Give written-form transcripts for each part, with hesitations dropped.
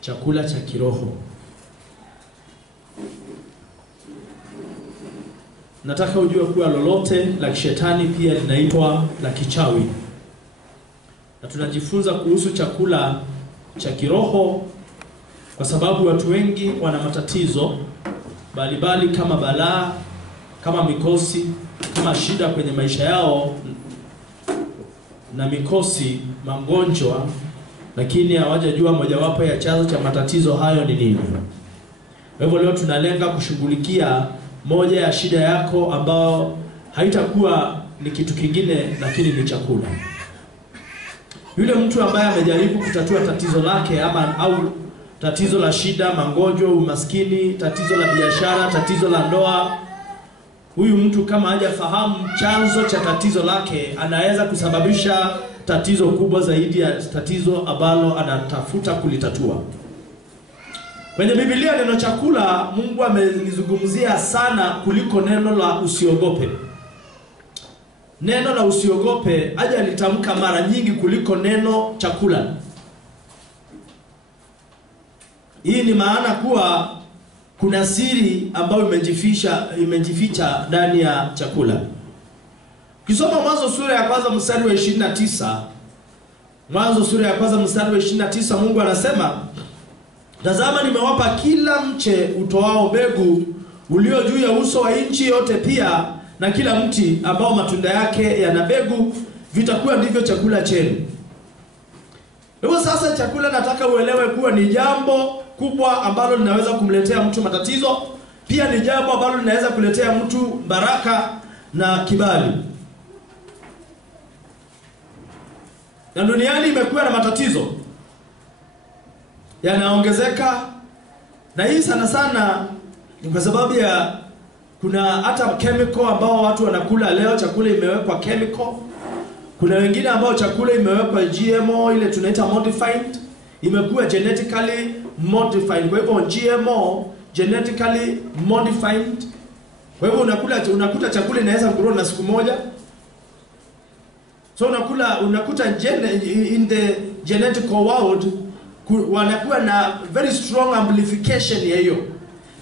chakula cha kiroho. Nataka ujue kuwa lolote la kishetani pia linaitwa la kichawi. Na tunajifunza kuhusu chakula cha kiroho kwa sababu watu wengi wana matatizo mbalimbali kama balaa, kama mikosi, kama shida kwenye maisha yao na mikosi, magonjwa, lakini hawajajua mojawapo ya chanzo cha matatizo hayo ni nini. Kwa hivyo leo tunalenga kushughulikia moja ya shida yako ambao haitakuwa ni kitu kingine lakini ni chakula. Yule mtu ambaye amejaribu kutatua tatizo lake au tatizo la shida, magonjwa, umaskini, tatizo la biashara, tatizo la ndoa, huyu mtu kama hajafahamu chanzo cha tatizo lake, anaweza kusababisha tatizo kubwa zaidi ya tatizo ambalo anatafuta kulitatua. Kwenye Biblia neno chakula Mungu amelizungumzia sana kuliko neno la usiogope. Neno la usiogope hajalitamka mara nyingi kuliko neno chakula. Hii ni maana kuwa kuna siri ambayo imejificha ndani ya chakula. Ukisoma Mwanzo sura ya kwanza mstari wa 29, Mwanzo sura ya kwanza mstari wa 29, Mungu anasema, "Tazama nimewapa kila mche utoao mbegu ulio juu ya uso wa nchi yote, pia na kila mti ambao matunda yake yana mbegu, vitakuwa ndivyo chakula chenu." Hivyo sasa chakula nataka uelewe kuwa ni jambo kubwa ambalo linaweza kumletea mtu matatizo, pia ni jambo ambalo linaweza kuletea mtu baraka na kibali. Na duniani imekuwa na matatizo yanaongezeka, na hii sana sana ni kwa sababu ya kuna hata chemical ambao watu wanakula leo, chakula imewekwa chemical. Kuna wengine ambao chakula imewekwa GMO, ile tunaita modified, imekuwa genetically modified. Kwa hivyo GMO, genetically modified. Kwa hivyo unakuta chakula inaweza kugrow na siku moja. So unakuta in the genetical world wanakuwa na very strong amplification ya hiyo.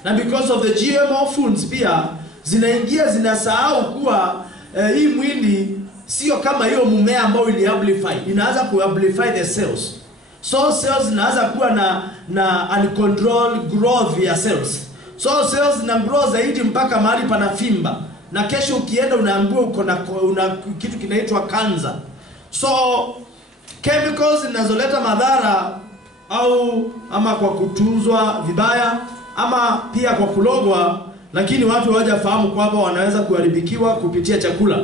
Na because of the GMO foods pia zinasahau kuwa hii mwili sio kama hiyo mmea ambao ili amplify, inaanza ku amplify the cells. So cells zinaanza kuwa na uncontrolled growth ya cells. So cells zina grow zaidi mpaka mahali panafimba, na kesho ukienda unaambiwa una kitu kinaitwa cancer. So chemicals zinazoleta madhara ama kwa kutunzwa vibaya ama pia kwa kulogwa, lakini watu hawajafahamu kwamba wanaweza kuharibikiwa kupitia chakula.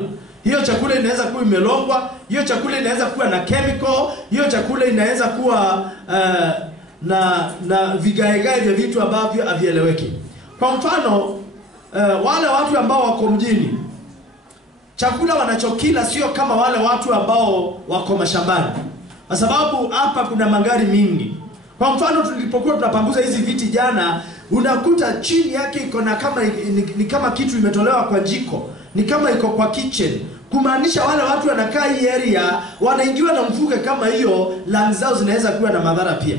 Hiyo chakula inaweza kuwa imelongwa, hiyo chakula inaweza kuwa na chemical, hiyo chakula inaweza kuwa na vigaegae vya vitu ambavyo havieleweki. Kwa mfano, wale watu ambao wako mjini, chakula wanachokila sio kama wale watu ambao wako mashambani. Kwa sababu hapa kuna magari mingi. Kwa mfano tulipokuwa tunapanguza hizi viti jana, unakuta chini yake iko na ni kama kitu imetolewa kwa jiko, ni kama iko kwa kitchen. Kumaanisha wale watu wanakaa hii area wanaingiwa na mvuke kama hiyo, lungs zao zinaweza kuwa na madhara pia.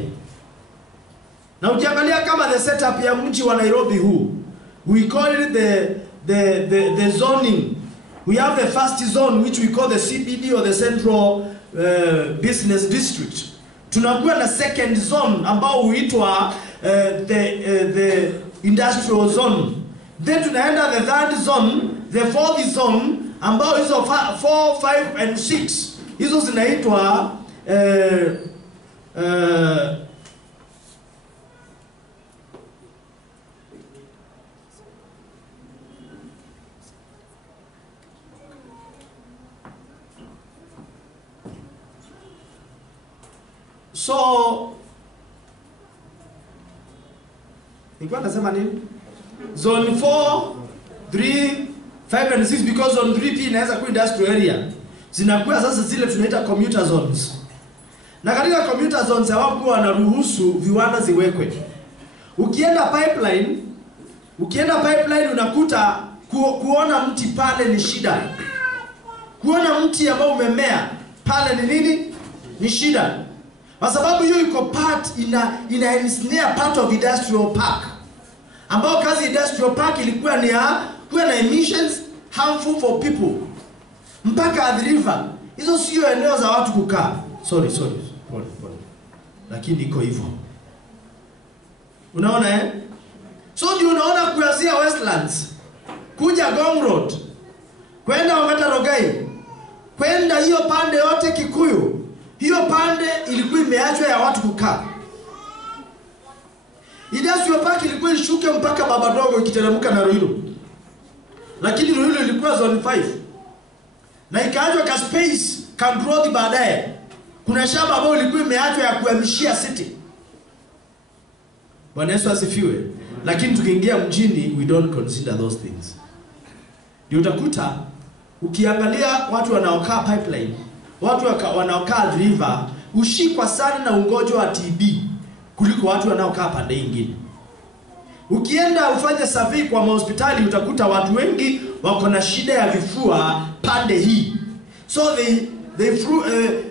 Na ukiangalia kama the setup ya mji wa Nairobi huu, we call it the zoning. We have the first zone which we call the CBD or the Central Business District. Tunakuwa na second zone ambao huitwa the industrial zone. Then tunaenda the third zone, the fourth zone ambao hizo 4, 5 and 6. Hizo zinaitwa so nilikuwa nasema nini? Zone 4, 3, 5 and 6, because zone 3 pia inaweza kuwa industrial area. Zinakuwa sasa zile tunaita commuter zones. Na katika commuter zones hawakuwa wanaruhusu viwanda ziwekwe. Ukienda pipeline unakuta kuona mti pale ni shida. Kuona mti ambao umemea pale ni nini? Ni shida. Kwa sababu hiyo iko part ina part of industrial park. Ambao kazi industrial park ilikuwa ni kuwa na emissions harmful for people. Mpaka Athi River. Hizo sio eneo za watu kukaa. Sorry. Pole. Lakini iko hivyo. Unaona So ndio unaona kuanzia Westlands, kuja Gong Road, kwenda Ongata Rongai, kwenda hiyo pande yote Kikuyu. Hiyo pande ilikuwa imeachwa ya watu kukaa. Industrial park ilikuwa ishuke mpaka Babadogo ikiteremka na Ruiru. Lakini Ruiru ilikuwa zone 5. Na ikaachwa ka space Road baadaye. Kuna shamba ambayo ilikuwa imeachwa ya kuhamishia city. Bwana Yesu asifiwe. Lakini tukiingia mjini we don't consider those things. Ndio utakuta ukiangalia watu wanaokaa Pipeline, watu wanaokaa Athi River ushikwa sana na ugonjwa wa TB kuliko watu wanaokaa pande nyingine. Ukienda ufanye survey kwa hospitali utakuta watu wengi wako na shida ya vifua pande hii. So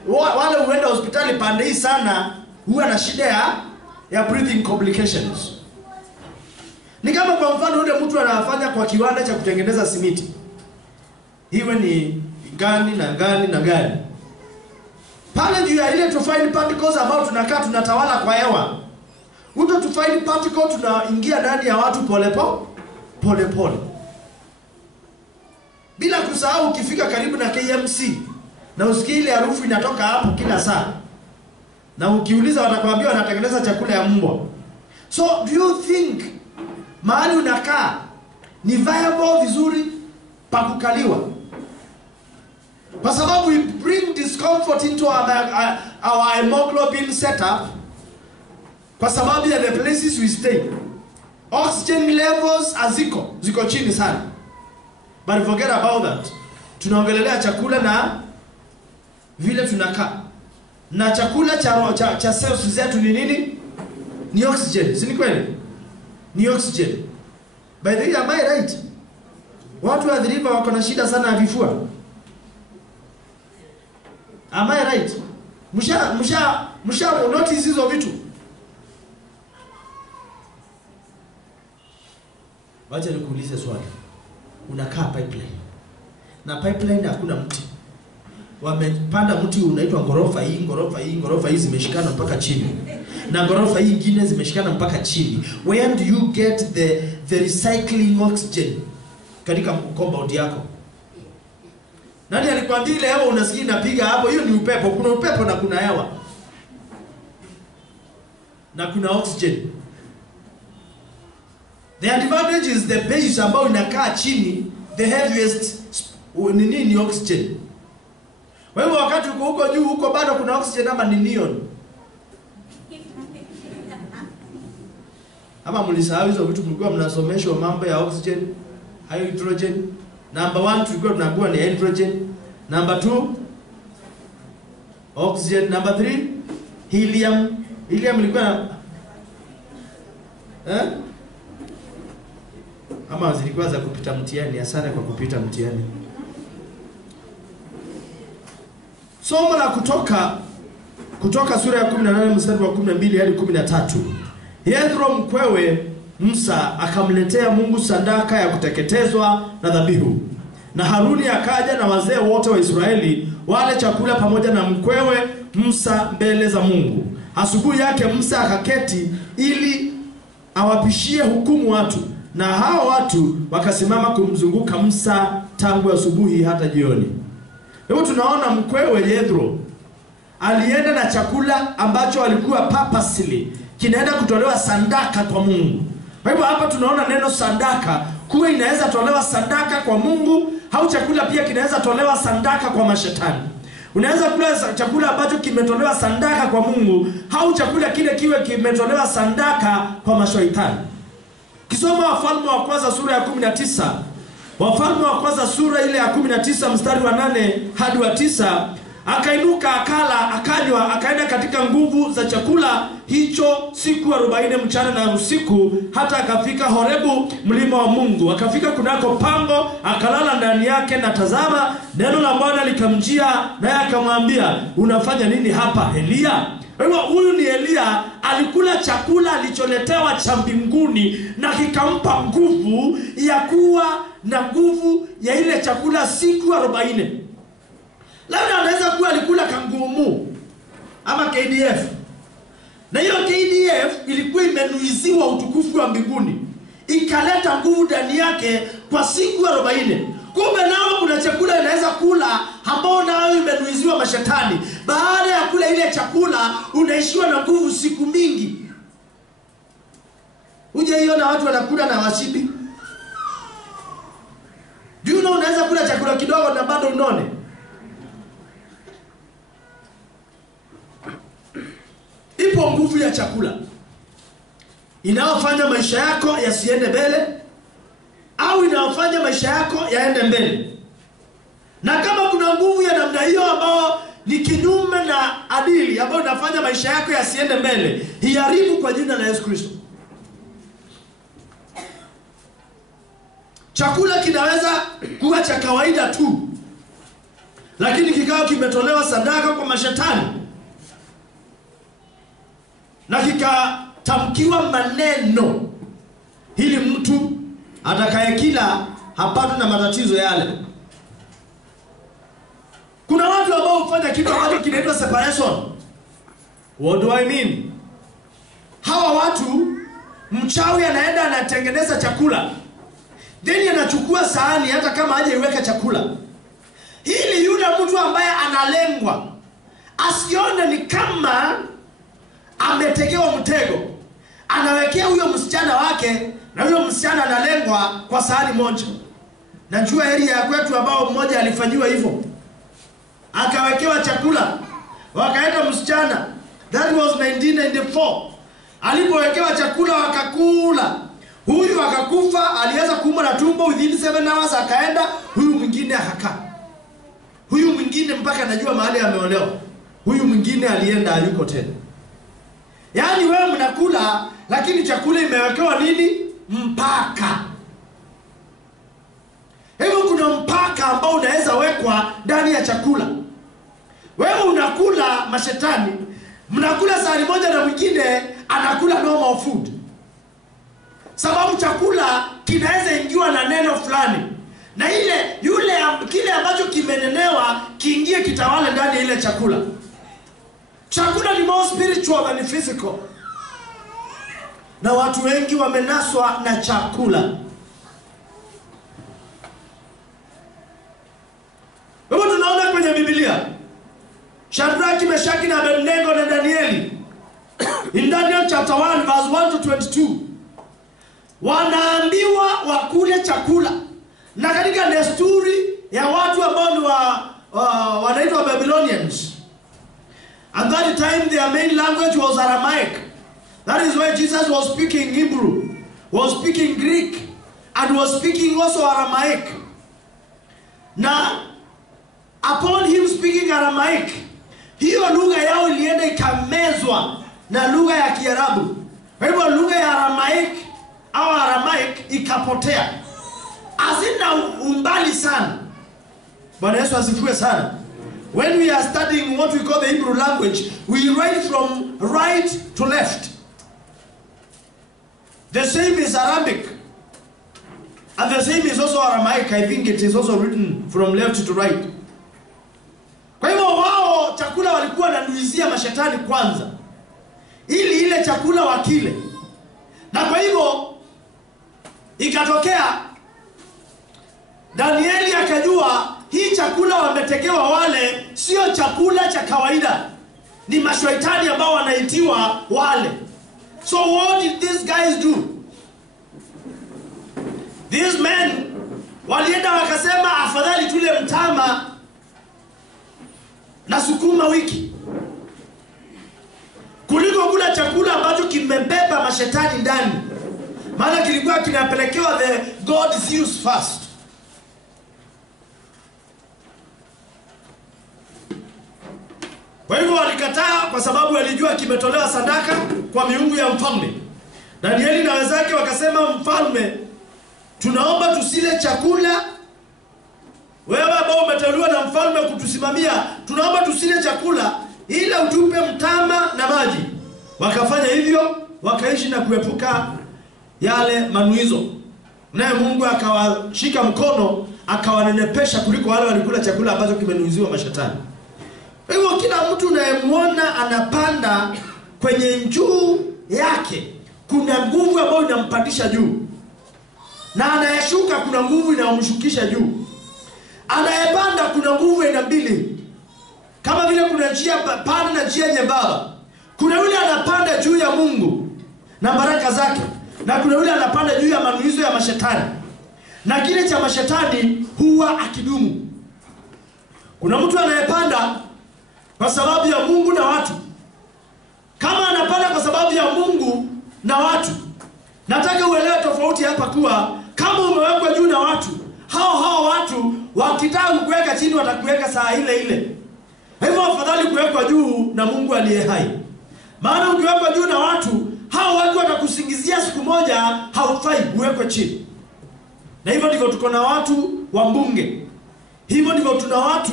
wale huenda hospitali pande hii sana huwa na shida ya breathing complications. Ni kama kwa mfano ule mtu anafanya kwa kiwanda cha kutengeneza simiti. Hiwe ni gani na gani. Pale juu ya ile to find particles ambao tunakaa tunatawala kwa hewa. Uto to find particle tunaingia ndani ya watu pole. Bila kusahau ukifika karibu na KMC na usikie ile harufu inatoka hapo kila saa. Na ukiuliza watakwambia wanatengeneza chakula ya mbwa. So do you think mahali unakaa ni viable vizuri pa kukaliwa? Kwa sababu we bring discomfort into our hemoglobin setup kwa sababu ya the places we stay. Oxygen levels ziko chini sana. But forget about that. Tunaongelelea chakula na vile tunakaa. Na chakula cha cells zetu ni nini? Ni oxygen, si ni kweli? Ni oxygen. By the way, am I right? Watu wa Athi River wako na shida sana ya vifua. Am I right? Msha notice hizo vitu. Wacha nikuulize swali. Unakaa Pipeline. Na Pipeline hakuna mti. Wamepanda mti unaitwa ngorofa hii zimeshikana mpaka chini. Na ngorofa hii nyingine zimeshikana mpaka chini. Where do you get the recycling oxygen katika compound yako? Nani alikwambia ile hewa unasikia inapiga hapo? Hiyo ni upepo. Kuna upepo na kuna hewa. Na kuna oxygen. The advantage is the base ambao inakaa chini, the heaviest ni oxygen. Wewe wakati uko huko juu huko bado kuna oxygen ama ni neon? Ama mlisahau hizo vitu mlikuwa mnasomeshwa mambo ya oxygen, hydrogen. Number 1 tulikuwa tunaambiwa ni hydrogen. Number 2 oxygen. Number 3 helium. Helium ilikuwa ama zilikuwa za kupita mtihani, asante kwa kupita mtihani. Somo la kutoka sura ya 18 mstari wa 12 hadi 13. Yethro mkwewe Musa akamletea Mungu sadaka ya kuteketezwa na dhabihu. Na Haruni akaja na wazee wote wa Israeli wale chakula pamoja na mkwewe Musa mbele za Mungu. Asubuhi yake Musa akaketi ili awapishie hukumu watu. Na hao watu wakasimama kumzunguka Musa tangu asubuhi hata jioni. Hebu tunaona mkwewe Yethro alienda na chakula ambacho alikuwa purposely kinaenda kutolewa sadaka kwa Mungu. Kwa hivyo hapa tunaona neno sadaka kuwa inaweza tolewa sadaka kwa Mungu, au chakula pia kinaweza tolewa sadaka kwa mashetani. Unaweza kula chakula ambacho kimetolewa sadaka kwa Mungu, au chakula kile kiwe kimetolewa sadaka kwa mashaitani. Kisoma Wafalme wa kwanza sura ya 19. Wafalme wa kwanza sura ile ya 19 mstari wa 8 hadi wa 9. Akainuka akala akanywa akaenda katika nguvu za chakula hicho siku 40 mchana na usiku hata akafika Horebu mlima wa Mungu. Akafika kunako pango akalala ndani yake, na tazama neno la Bwana likamjia naye akamwambia, unafanya nini hapa Elia? Kwa hivyo huyu ni Elia, alikula chakula alicholetewa cha mbinguni na kikampa nguvu ya kuwa na nguvu ya ile chakula siku 40. Labda anaweza kuwa alikula kangumu ama KDF. Na hiyo KDF ilikuwa imenuiziwa utukufu wa mbinguni, ikaleta nguvu ndani yake kwa siku 40. Kumbe nao kuna chakula inaweza kula ambao nao imenuiziwa mashetani. Baada ya kula ile chakula unaishiwa na nguvu siku mingi. Uje hiyo na watu wanakula na washibi. Unaweza kula chakula kidogo na bado unone. Ipo nguvu ya chakula inayofanya maisha yako yasiende mbele au inayofanya maisha yako yaende mbele. Na kama kuna nguvu ya namna hiyo ambao ni kinyume na adili, ambao inafanya maisha yako yasiende mbele, iharibu kwa jina la Yesu Kristo. Chakula kinaweza kuwa cha kawaida tu, lakini kikao kimetolewa sadaka kwa mashetani na kikatamkiwa maneno ili mtu atakayekila hapatwe na matatizo yale. Kuna watu ambao hufanya kitu ambacho kinaitwa separation. What do I mean? Hawa watu, mchawi anaenda anatengeneza chakula, then anachukua sahani hata kama haja iweka chakula, ili yule mtu ambaye analengwa asione ni kama ametegewa mtego. Anawekea huyo msichana wake, na huyo msichana analengwa kwa sahani moja. Najua area ya kwetu ambao mmoja alifanyiwa hivyo, akawekewa chakula, wakaenda msichana. That was 1994. Alipowekewa chakula wakakula, huyu akakufa, aliweza kuuma na tumbo within 7 hours, akaenda. Huyu mwingine akakaa, huyu mwingine mpaka najua mahali ameolewa, huyu mwingine alienda hayuko tena. Yaani wewe mnakula, lakini chakula imewekewa nini? Mpaka. Hivyo kuna mpaka ambao unaweza wekwa ndani ya chakula. Wewe unakula mashetani, mnakula sahani moja na mwingine anakula normal food. Sababu chakula kinaweza ingiwa na neno fulani, na kile ambacho kimenenewa kiingie kitawale ndani ya ile chakula. Chakula ni more spiritual than physical. Na watu wengi wamenaswa na chakula. Wewe tunaona kwenye Biblia Shadraki, Meshaki na Abednego na Danieli in Daniel chapter 1 verse 1 to 22 wanaambiwa wakule chakula. Na katika desturi ya watu ambao ni wanaitwa Babylonians, at that time their main language was Aramaic. That is why Jesus was speaking Hebrew, was speaking Greek, and was speaking also Aramaic. Now, upon him speaking Aramaic, hiyo lugha yao ilienda ikamezwa na lugha ya Kiarabu. Kwa hivyo lugha ya Aramaic au Aramaic ikapotea, hazina umbali sana. Bwana Yesu asifiwe sana. When we are studying what we call the Hebrew language, we write from right to left. The same is Arabic, and the same is also Aramaic. I think it is also written from left to right. Kwa hivyo wao chakula walikuwa wananuizia mashetani kwanza, ili ile chakula wakile. Na kwa hivyo ikatokea Danieli akajua hii chakula wametekewa wale sio chakula cha kawaida, ni mashaitani ambao wanaitiwa wale. So what did these guys do? These men walienda wakasema afadhali tule mtama na sukuma wiki kuliko kula chakula ambacho kimebeba mashetani ndani, maana kilikuwa kinapelekewa the god Zeus first. Kwa hivyo walikataa kwa sababu walijua kimetolewa sadaka kwa miungu ya mfalme. Danieli na wenzake wakasema, mfalme, tunaomba tusile chakula. Wewe ambao umeteuliwa na mfalme kutusimamia, tunaomba tusile chakula ila utupe mtama na maji. Wakafanya hivyo, wakaishi na kuepuka yale manuizo. Naye Mungu akawashika mkono, akawanenepesha kuliko wale walikula chakula ambacho kimenuiziwa mashetani. Kwa hivyo kila mtu unayemwona anapanda kwenye juu yake, kuna nguvu ambayo inampandisha juu. Na anayeshuka kuna nguvu inayomshukisha juu. Anayepanda kuna nguvu aina mbili. Kama vile kuna njia pana na njia nyembamba. Kuna yule anapanda juu ya Mungu na baraka zake, na kuna yule anapanda juu ya manuizo ya mashetani. Na kile cha mashetani huwa akidumu. Kuna mtu anayepanda kwa sababu ya Mungu na watu. Kama anapanda kwa sababu ya Mungu na watu, nataka uelewe tofauti hapa kuwa kama umewekwa juu na watu, hao watu wakitaka kukuweka chini watakuweka saa ile ile. Hivyo afadhali kuwekwa juu na Mungu aliye hai. Maana ukiwekwa juu na watu, hao watu watakusingizia siku moja haufai uwekwe chini. Na hivyo ndivyo tuko na watu wa mbunge. Hivyo ndivyo tuna watu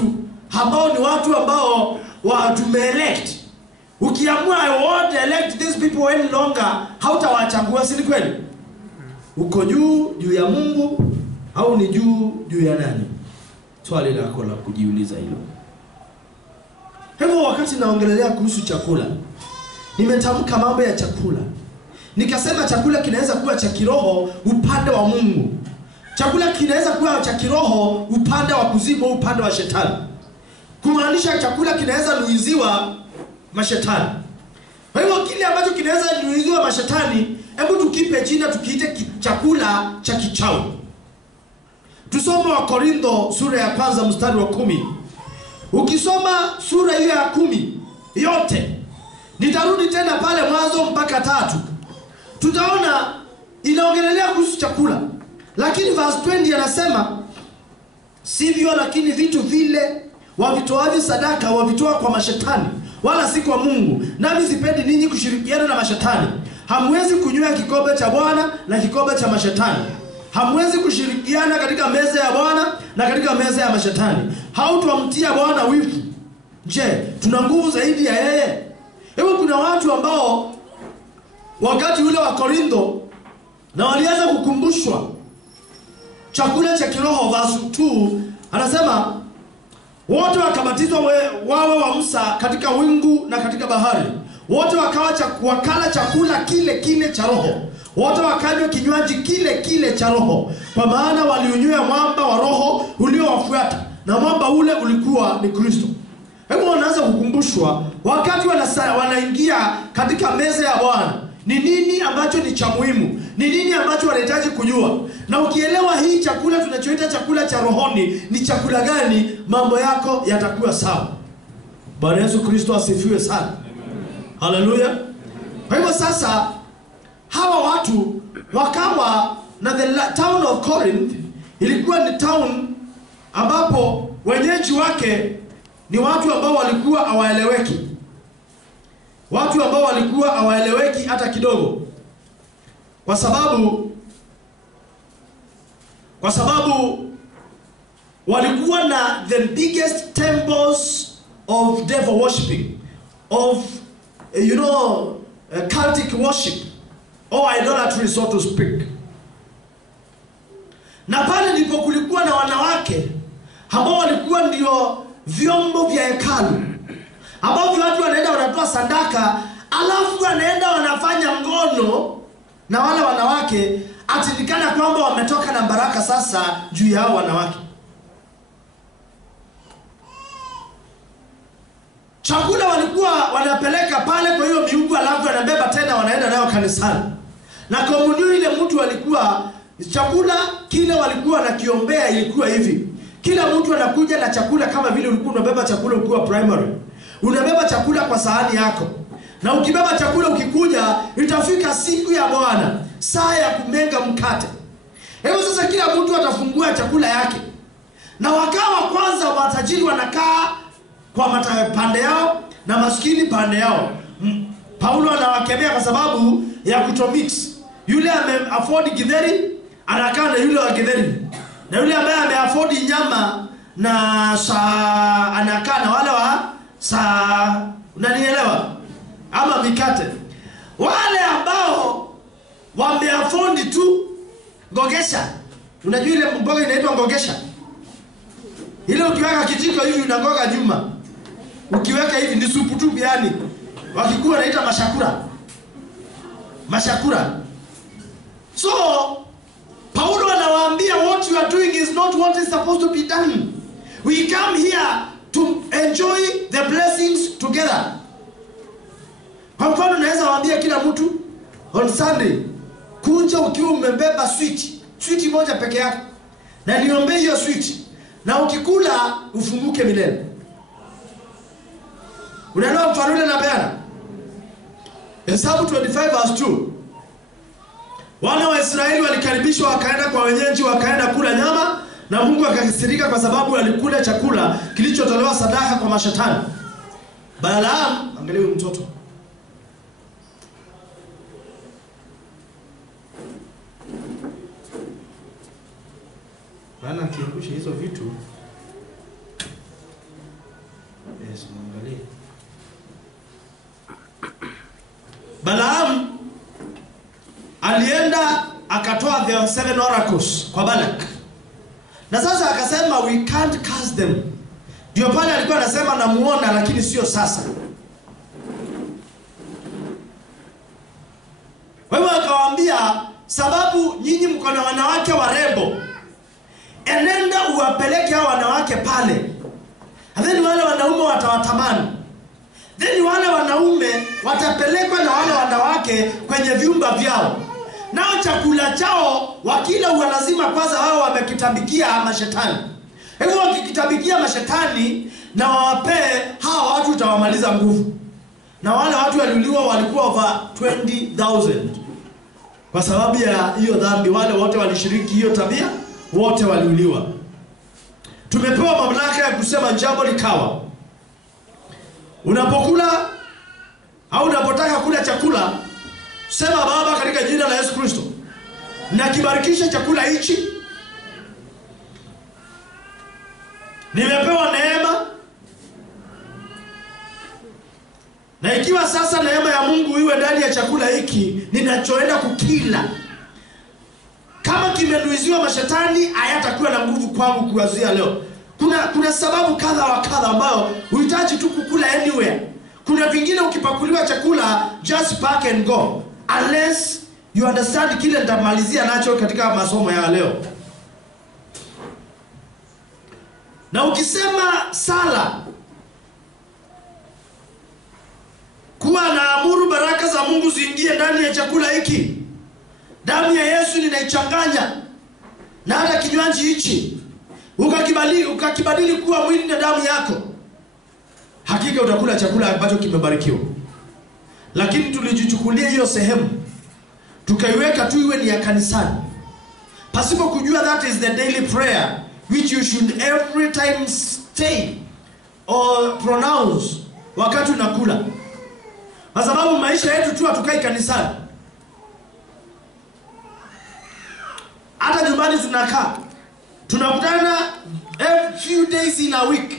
ambao ni watu ambao tumeelect. Ukiamua I want to elect these people any longer, hautawachagua, si kweli? Uko juu ya Mungu au ni juu ya nani? Swali lako la kujiuliza hilo. Hivyo wakati naongelelea kuhusu chakula, nimetamka mambo ya chakula. Nikasema chakula kinaweza kuwa cha kiroho upande wa Mungu. Chakula kinaweza kuwa cha kiroho upande wa kuzimu, upande wa shetani. Kumaanisha chakula kinaweza nuiziwa mashetani. Kwa hivyo kile ambacho kinaweza nuiziwa mashetani, hebu tukipe jina, tukiite chakula cha kichawi. Tusome wa Korintho sura ya 1 mstari wa 10. Ukisoma sura hiyo ya 10 yote, nitarudi tena pale mwanzo mpaka 3. Tutaona inaongelelea kuhusu chakula. Lakini verse 20 anasema, sivyo lakini vitu vile wavitoavi sadaka wavitoa kwa mashetani, wala si kwa Mungu. Nami sipendi ninyi kushirikiana na mashetani. Hamwezi kunywa kikombe cha Bwana na kikombe cha mashetani. Hamwezi kushirikiana katika meza ya Bwana na katika meza ya mashetani. Hautamtia Bwana wivu. Je, tuna nguvu zaidi ya yeye? Hebu kuna watu ambao wakati ule wa Korintho na walianza kukumbushwa chakula cha kiroho. Verse 2 anasema wote wakabatizwa wawe wa Musa katika wingu na katika bahari. Wote wakala chakula kile cha roho. Wote wakanywa kinywaji kile cha roho, kwa maana waliunywea mwamba wa roho uliowafuata, na mwamba ule ulikuwa ni Kristo. Hebu wanaanza kukumbushwa wakati wanaingia katika meza ya Bwana, ni nini ambacho ni cha muhimu, ni nini ambacho wanahitaji kujua. Na ukielewa hii chakula tunachoita chakula cha rohoni ni chakula gani, mambo yako yatakuwa sawa. Bwana Yesu Kristo asifiwe sana. Haleluya. Kwa hivyo sasa hawa watu wakawa na the town of Corinth ilikuwa ni town ambapo wenyeji wake ni watu ambao walikuwa hawaeleweki. Watu ambao walikuwa hawaeleweki hata kidogo. Kwa sababu walikuwa na the biggest temples of devil worshiping, of cultic worship or idolatry, so to speak. Na pale ndipo kulikuwa na wanawake ambao walikuwa ndio vyombo vya hekalu, ambao watu wanaenda wanatoa sadaka, alafu wanaenda wanafanya ngono na wale wanawake, atindikana kwamba wametoka na baraka sasa juu ya hao wanawake. Chakula walikuwa wanapeleka pale kwa hiyo miungu, alafu wanabeba tena wanaenda nayo kanisani. Na komunio ile mtu alikuwa chakula kile walikuwa nakiombea ilikuwa hivi. Kila mtu anakuja na chakula kama vile ulikuwa unabeba chakula ukiwa primary. Unabeba chakula kwa sahani yako. Na ukibeba chakula ukikuja, itafika siku ya Bwana, saa ya kumenga mkate. Hebu sasa kila mtu atafungua chakula yake. Na wakawa kwanza matajiri wanakaa kwa pande yao na maskini pande yao. Paulo anawakemea kwa sababu ya kutomix. Yule ame-afford githeri anakaa na yule wa githeri, na yule ambaye ame-afford nyama na anakaa na wale wa Unanielewa? Ama mikate. Wale ambao wameafondi tu ngogesha. Unajua ile mboga inaitwa ngogesha? Ile ukiweka kijiko hivi unangoga nyuma. Ukiweka hivi ni supu tu yani. Wakikuwa wanaita mashakura. Mashakura. So Paulo anawaambia what you are doing is not what is supposed to be done. We come here to enjoy the blessings together. Kwa mfano naweza waambia kila mtu on Sunday kuja ukiwa umebeba sweet moja peke yake. Na niombe hiyo sweet. Na ukikula ufunguke milele. Unaelewa mfano ule napeana? Hesabu 25:2. Wana wa Israeli walikaribishwa wakaenda kwa wenyeji wakaenda kula nyama na Mungu akakasirika kwa sababu walikula chakula kilichotolewa sadaka kwa mashetani. Balaam, angalia huyu mtoto. Bana kiangusha hizo vitu. Yesu angalia. Balaam alienda akatoa the 7 oracles kwa Balak. Na sasa akasema we can't curse them. Ndio pale alikuwa anasema namuona lakini sio sasa. Wewe akawaambia sababu nyinyi mko na wanawake warembo. Enenda uwapeleke hao wanawake pale. Then wale wanaume watawatamani. Then wale wanaume watapelekwa na wale wanawake kwenye vyumba vyao. Nao chakula chao wakila huwa lazima kwanza wao wamekitabikia mashetani. Hivyo wakikitabikia mashetani na wawapee hawa watu utawamaliza nguvu. Na wale watu waliuliwa walikuwa over 20,000. Kwa sababu ya hiyo dhambi wale wote walishiriki hiyo tabia, wote waliuliwa. Tumepewa mamlaka ya kusema jambo likawa. Unapokula au unapotaka kula chakula, sema Baba katika jina la Yesu Kristo, nakibarikisha chakula hichi. Nimepewa neema. Na ikiwa sasa neema ya Mungu iwe ndani ya chakula hiki ninachoenda kukila, kama kimenuiziwa mashetani hayatakuwa na nguvu kwangu kuanzia leo. Kuna sababu kadha wa kadha ambayo uhitaji tu kukula anywhere. Kuna vingine ukipakuliwa chakula just pack and go, unless you understand kile nitamalizia nacho katika masomo ya leo. Na ukisema sala, kuwa naamuru baraka za Mungu ziingie ndani ya chakula hiki. Damu ya Yesu ninaichanganya na hata kinywaji hichi, ukakibadili kuwa mwili na damu yako. Hakika utakula chakula ambacho kimebarikiwa. Lakini tulijichukulia hiyo sehemu tukaiweka tu iwe ni ya kanisani, pasipo kujua that is the daily prayer which you should every time say or pronounce wakati unakula. Kwa sababu maisha yetu tu hatukai kanisani. Hata nyumbani tunakaa, tunakutana a few days in a week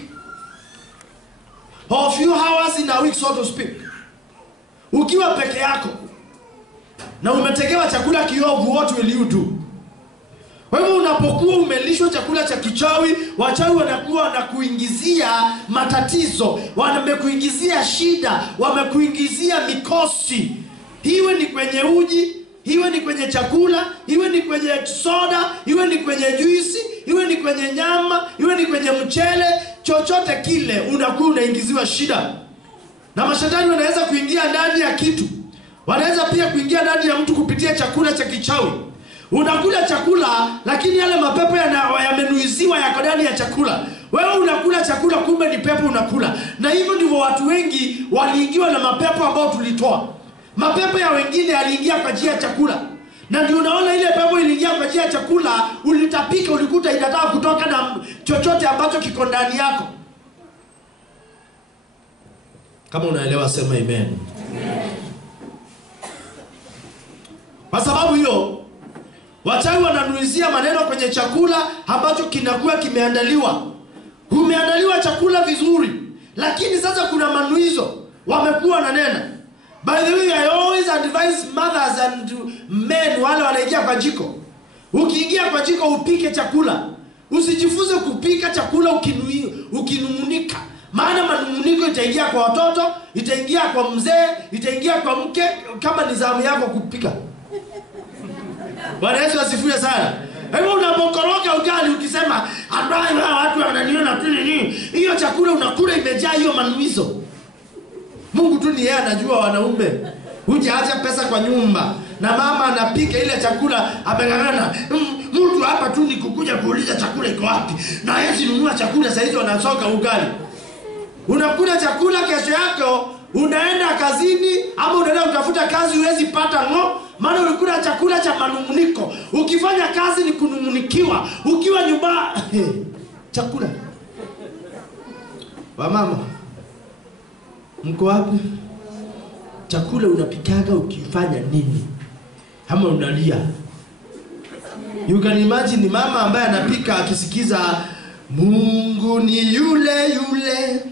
or a few hours in a week, so to speak. Ukiwa peke yako na umetegewa chakula kiovu, what will you do? Wewe unapokuwa umelishwa chakula cha kichawi, wachawi wanakuwa wanakuingizia matatizo, wamekuingizia shida, wamekuingizia mikosi. Iwe ni kwenye uji, iwe ni kwenye chakula, iwe ni kwenye soda, iwe ni kwenye juisi, iwe ni kwenye nyama, iwe ni kwenye mchele, chochote kile unakuwa unaingiziwa shida. Na mashetani wanaweza kuingia ndani ya kitu. Wanaweza pia kuingia ndani ya mtu kupitia chakula cha kichawi. Unakula chakula lakini yale mapepo yamenuiziwa yako ndani ya chakula. Wewe unakula chakula kumbe ni pepo unakula. Na hivyo ndivyo watu wengi waliingiwa na mapepo ambao tulitoa. Mapepo ya wengine yaliingia kwa njia ya chakula. Na ndio unaona ile pepo iliingia kwa njia ya chakula, ulitapika, ulikuta inataka kutoka na chochote ambacho kiko ndani yako. Kama unaelewa sema amen. Amen. Kwa sababu hiyo wachawi wananuizia maneno kwenye chakula ambacho kinakuwa kimeandaliwa. Umeandaliwa chakula vizuri, lakini sasa kuna manuizo. wamekuwa na nena. By the way, I always advise mothers and men wale wanaingia kwa jiko. Ukiingia kwa jiko upike chakula. Usijifunze kupika chakula ukinungunika. Maana manunguniko itaingia kwa watoto, itaingia kwa mzee, itaingia kwa mke kama ni zamu yako kupika. Bwana Yesu asifiwe sana. Hebu unapokoroga ugali ukisema ambaye watu wananiona tu nini? Hiyo chakula unakula imejaa hiyo manuizo. Mungu tu ni yeye anajua wanaume. Hujaacha pesa kwa nyumba na mama anapika ile chakula ameng'ang'ana. Mtu hapa tu ni kukuja kuuliza chakula iko wapi. Na yeye nunua chakula sasa hizo anasoka ugali. Unakula chakula kesho yako unaenda kazini ama unaenda utafuta kazi huwezi pata maana ulikula chakula cha manunguniko. Ukifanya kazi ni kunungunikiwa. Ukiwa nyumba chakula. Wamama mko wapi? Chakula unapikaga ukifanya nini? Ama unalia? You can imagine mama ambaye anapika akisikiza Mungu ni yule yule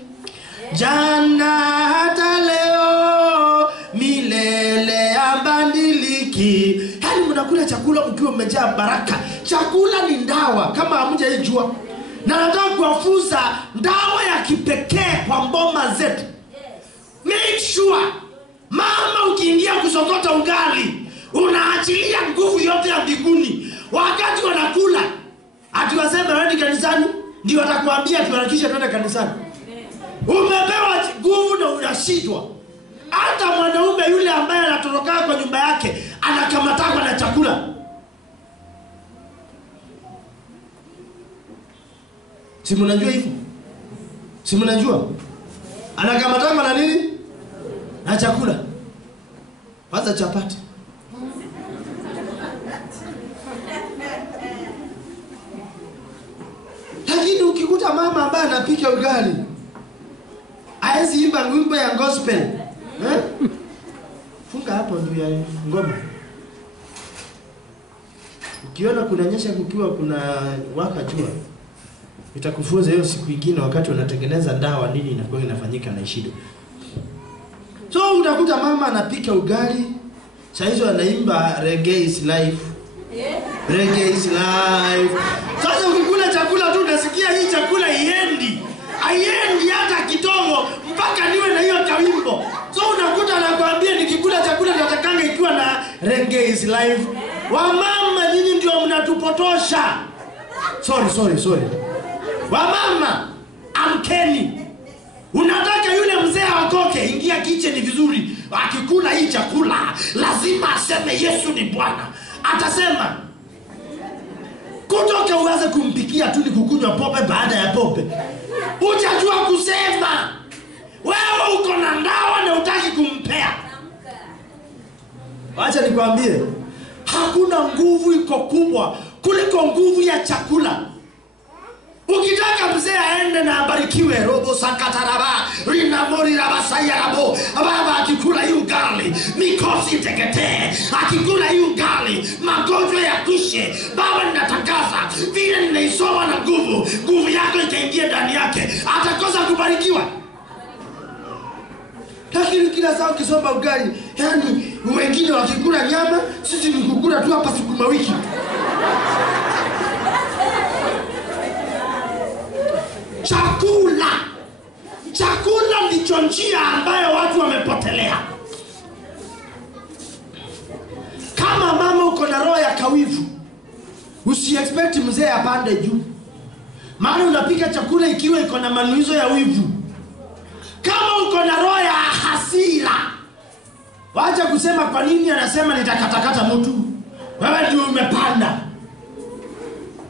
jana hata leo milele abadiliki. Hadi mnakula chakula mkiwa mmejaa baraka. Chakula ni ndawa kama hamjaijua. Na nataka kuwafunza ndawa ya kipekee kwa mboma zetu. Make sure mama ukiingia kusokota ugali unaachilia nguvu yote ya mbinguni. Wakati wanakula ati waseme waende kanisani ndio watakwambia tuharakishe twende kanisani. Umepewa nguvu na unashindwa. Hata mwanaume yule ambaye anatoroka kwa nyumba yake anakamatwa na chakula. Si mnajua hivyo? Si mnajua? Anakamatwa na nini? Na chakula. Kwanza chapati. Lakini ukikuta mama ambaye anapika ugali haezi imba wimbo ya gospel. Funga hapo ndio ya ngoma. Ukiona kunanyesha kukiwa kuna waka jua, itakufunza hiyo siku nyingine wakati unatengeneza dawa nini inakuwa inafanyika na ishido. So utakuta mama anapika ugali, saa hizo anaimba reggae is life. Reggae is life. Sasa ukikula chakula tu unasikia hii chakula haiendi. Haiendi hata kidogo mpaka niwe na hiyo kawimbo. So unakuta anakuambia nikikula chakula natakanga ikiwa na reggae is life. Wamama nyinyi ndio mnatupotosha. Sorry. Wamama amkeni. Unataka yule mzee aokoke, ingia kitchen vizuri. Akikula hii chakula lazima aseme Yesu ni Bwana. Atasema. Kutoka uanze kumpikia tu ni kukunywa pombe baada ya pombe. Hujajua kusema. Wewe uko na ndawa na utaki kumpea. Acha nikwambie, hakuna nguvu iko kubwa kuliko nguvu ya chakula. Ukitaka mzee aende na abarikiwe robo sakataraba rinamori rabasayarabo baba akikula hiyo ugali mikosi iteketee, akikula hiyo ugali magonjwa yakwishe. Baba ninatangaza vile ninaisoma na nguvu yako itaingia ndani yake, atakosa kubarikiwa. Lakini kila saa ukisoma ugali, yani wengine wakikula nyama, sisi ni kukula tu hapa sukuma wiki. Chakula ndicho njia ambayo watu wamepotelea. Kama mama uko na roho ya kawivu, usiexpect mzee apande juu. Maana unapika chakula ikiwa iko na manuizo ya wivu. Kama uko na roho ya hasira, wacha kusema kwa nini anasema nitakatakata mtu. Wewe ndio umepanda.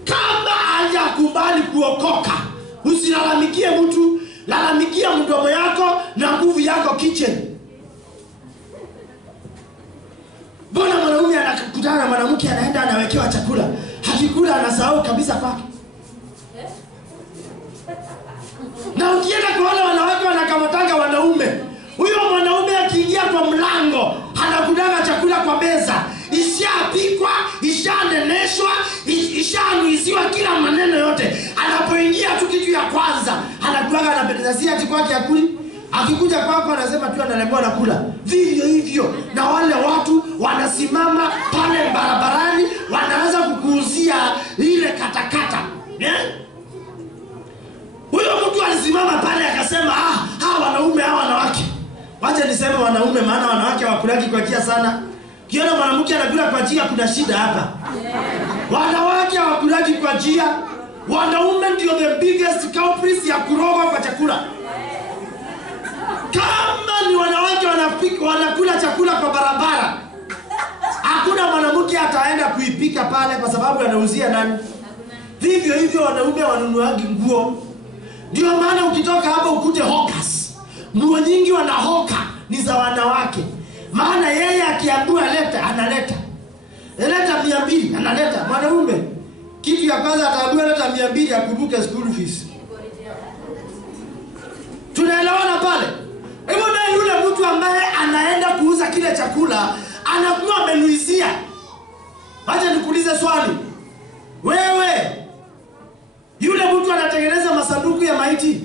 Kama hajakubali kuokoka, usilalamikie mtu, lalamikia mdomo yako na nguvu yako kitchen. Bona mwanaume anakutana na mwanamke anaenda anawekewa chakula, hakikula anasahau kabisa kwake. Na ukienda kwa wale wanawake wanakamatanga wanaume, huyo mwanaume akiingia kwa mlango anakudanga chakula kwa meza, ishapikwa, ishaneneshwa, ishanuiziwa kila maneno yote. Anapoingia tu kitu ya kwanza anakuaga anapendezia ati kwake akuli. Akikuja kwako anasema tu analemewa na kula. Vivyo hivyo na wale watu wanasimama pale barabarani wanaanza kukuuzia ile katakata. Huyo mtu alisimama pale akasema hawa wanaume hawa wanawake. Wacha niseme wanaume maana wanawake hawakulaki kwa njia sana. Kiona mwanamke anakula kwa njia kuna shida hapa. Wanawake hawakulaki kwa njia. Wanaume ndio the biggest culprits ya kuroga kwa chakula. Kama ni wanawake wanakula chakula kwa barabara, hakuna mwanamke ataenda kuipika pale kwa sababu anauzia nani? Vivyo hivyo wanaume wanunuangi nguo. Ndio maana ukitoka hapa ukute hawkers. Nguo nyingi wanahoka ni za wanawake. Maana yeye akiambiwa leta analeta. Leta 200 analeta. Mwanaume kitu ya kwanza ataambiwa leta 200 akumbuke school fees. Tunaelewana pale? Hebu na yule mtu ambaye anaenda kuuza kile chakula anakuwa amenuizia. Acha nikuulize swali. Wewe yule mtu anatengeneza masanduku ya maiti,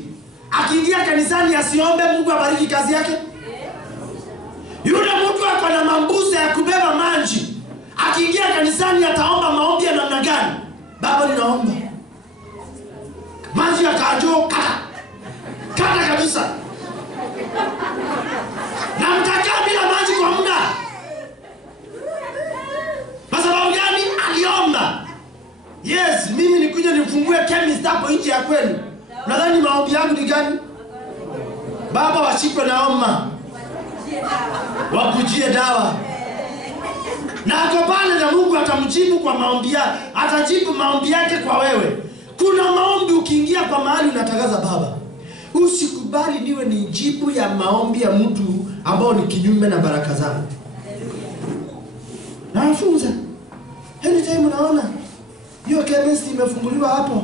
akiingia kanisani asiombe Mungu abariki kazi yake? Yule mtu ako na mambusa ya kubeba maji, akiingia kanisani ataomba maombi ya namna gani? Baba ninaomba maji yakajoo kata kabisa. Na mtakaa bila maji kwa muda. Kwa sababu gani? Aliomba. Yes, mimi nikuja nifungue chemist hapo nje ya kwenu. Nadhani maombi yangu ni gani? Baba washikwe na homa, wakujie dawa. Na ako pale na Mungu atamjibu kwa maombi yake. Atajibu maombi yake kwa wewe. Kuna maombi ukiingia kwa mahali unatangaza Baba, usikubali niwe ni jibu ya maombi ya mtu ambao ni kinyume na baraka zangu. Nafunza. Anytime unaona hiyo chemist imefunguliwa hapo,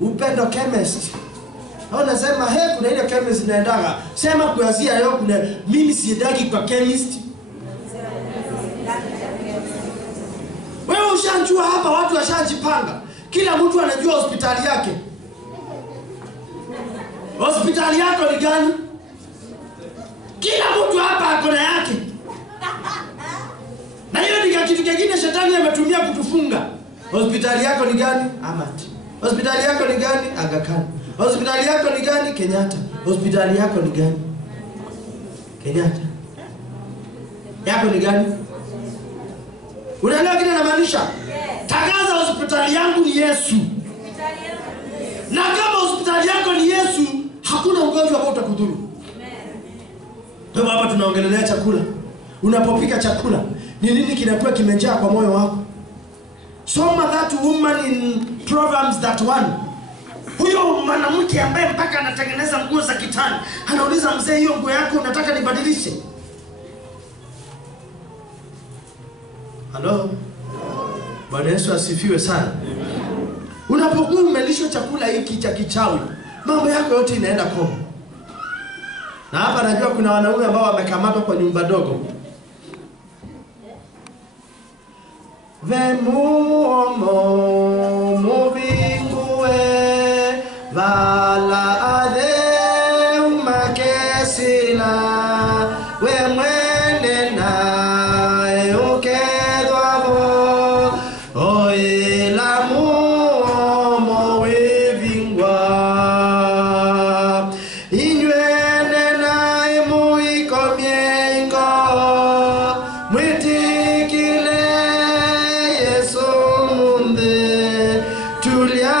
Upendo chemist, unasema kuna ile chemist naendaga. Sema kuanzia leo kuna mimi siendagi kwa chemist. Wewe ushanjua hapa watu washajipanga. Kila mtu anajua hospitali yake. Hospitali yako ni gani? Kila mtu hapa ako na yake. Na hiyo ni kitu kingine shetani ametumia kutufunga. Hospitali yako ni gani? Amat. Hospitali yako ni gani? Aga Khan. Hospitali yako ni gani? Kenyatta. Hospitali yako ni gani? Kenyatta. Yako ni gani? Unaelewa kile namaanisha? Tangaza hospitali yangu ni Yesu. Na kama hospitali yako ni Yesu, hakuna ugonjwa ambao utakudhuru. Kwa hapa tunaongelea chakula. Unapopika chakula, ni nini kinakuwa kimejaa kwa moyo wako? Soma that woman in Proverbs that one. Huyo mwanamke ambaye mpaka anatengeneza nguo za kitani, anauliza mzee, hiyo nguo yako unataka nibadilishe? Halo? Bwana Yesu asifiwe sana. Unapokuwa umelishwa chakula hiki cha kichawi, mambo yako yote inaenda kombo. Na hapa najua kuna wanaume ambao wamekamatwa kwa nyumba dogo. Vemuomo muvingue vala ade umakesila we mwene na eukedwavo oila muomo wivingwa inywene na emuikomiengo mwitikile tulia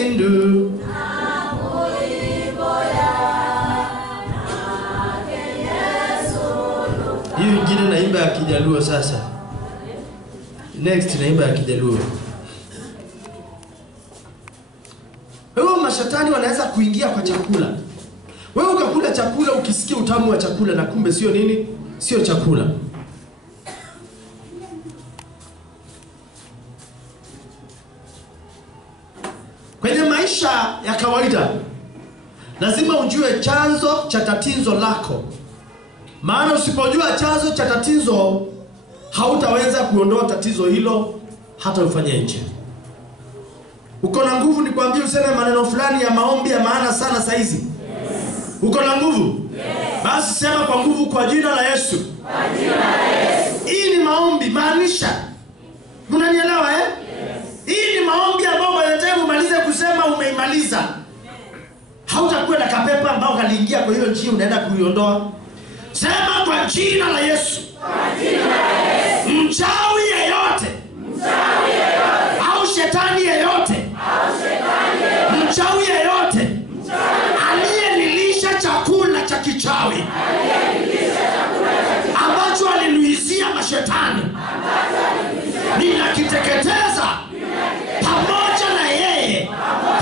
indu hiyo ingine naimba ya Kijaluo sasa. Next naimba ya Kijaluo. Wewe mashetani wanaweza kuingia kwa chakula. Wewe ukakula chakula ukisikia utamu wa chakula na kumbe sio nini? Sio chakula. Kwenye maisha ya kawaida lazima ujue chanzo cha tatizo lako. Maana usipojua chanzo cha tatizo hautaweza kuondoa tatizo hilo hata ufanye nje. Uko na nguvu nikwambie useme maneno fulani ya maombi ya maana sana saizi. Yes. Uko na nguvu? Basi sema kwa nguvu, kwa jina la Yesu. Kwa jina la Yesu. Hii ni maombi, maanisha. Mnanielewa eh? Hii ni maombi ambayo unataka umalize kusema umeimaliza. Hautakuwa na kapepo ambao kaliingia kwa hiyo njia unaenda kuiondoa. Sema kwa jina la Yesu. Kwa jina la Yesu. Mchawi yeyote. Mchawi yeyote. Au shetani yeyote. Au shetani yeyote. Mchawi yeyote. Aliyenilisha chakula cha kichawi. Ambacho alinuizia mashetani. Ninakiteketeza pamoja na yeye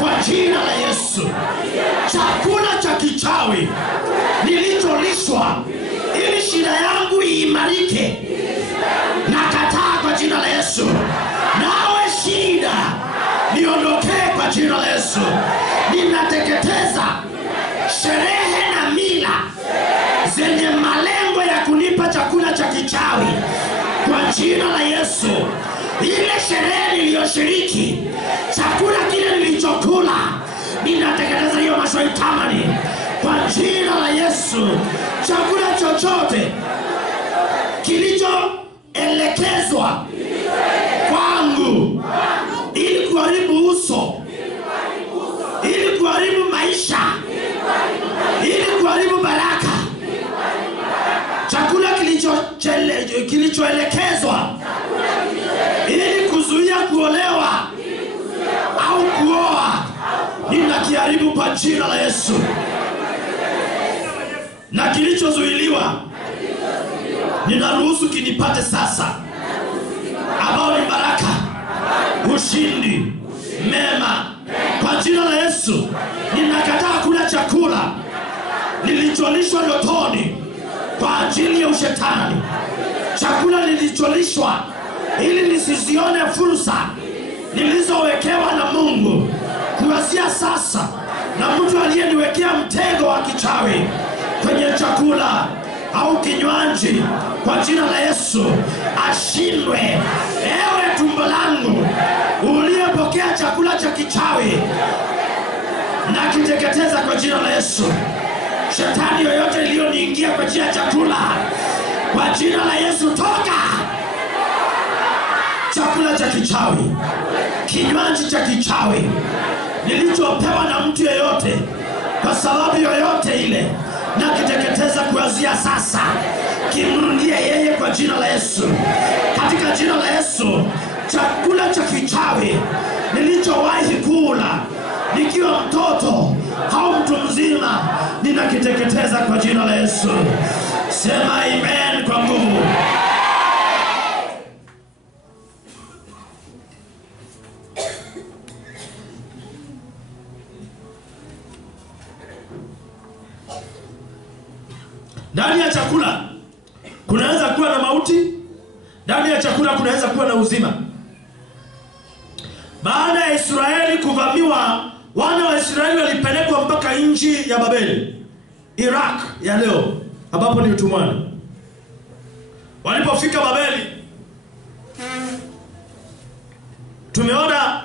kwa jina la Yesu. Chakula cha kichawi nilicholishwa ili shida yangu iimarike, nakataa kwa jina la Yesu. Nawe shida niondokee kwa jina la Yesu. Ninateketeza sherehe na mila zenye malengo ya kunipa chakula cha kichawi kwa jina la Yesu. Ile sherehe niliyoshiriki, chakula kile nilichokula, ninateketeza hiyo mashaitani kwa jina la Yesu. Chakula chochote kilichoelekezwa kwangu ili kuharibu uso, ili kuharibu maisha, ili kuharibu baraka, chakula kilichoelekezwa ili kuzuia kuolewa au kuoa, ninakiharibu kwa jina la Yesu. Na kilichozuiliwa ninaruhusu kinipate sasa, ambao ni baraka, ushindi, mema kwa jina la Yesu. Ninakataa kula chakula nilicholishwa ndotoni kwa ajili ya ushetani, chakula nilicholishwa ili nisizione fursa nilizowekewa na Mungu. Kuanzia sasa, na mtu aliyeniwekea mtego wa kichawi kwenye chakula au kinywaji, kwa jina la Yesu ashindwe. Ewe tumbo langu uliyepokea chakula cha kichawi, na kiteketeza kwa jina la Yesu. Shetani yoyote iliyoniingia kwa njia ya chakula, kwa jina la Yesu toka. Chakula cha kichawi, kinywaji cha kichawi nilichopewa na mtu yeyote kwa sababu yoyote ile, na kiteketeza kuanzia sasa. Kimrudie yeye kwa jina la Yesu. Katika jina la Yesu, chakula cha kichawi nilichowahi kula nikiwa mtoto au mtu mzima, ninakiteketeza kwa jina la Yesu. Sema amen kwa nguvu. Ndani ya chakula kunaweza kuwa na mauti, ndani ya chakula kunaweza kuwa na uzima. Baada ya Israeli kuvamiwa, wana wa Israeli walipelekwa mpaka nchi ya Babeli, Iraq ya leo, ambapo ni utumwani. Walipofika Babeli, tumeona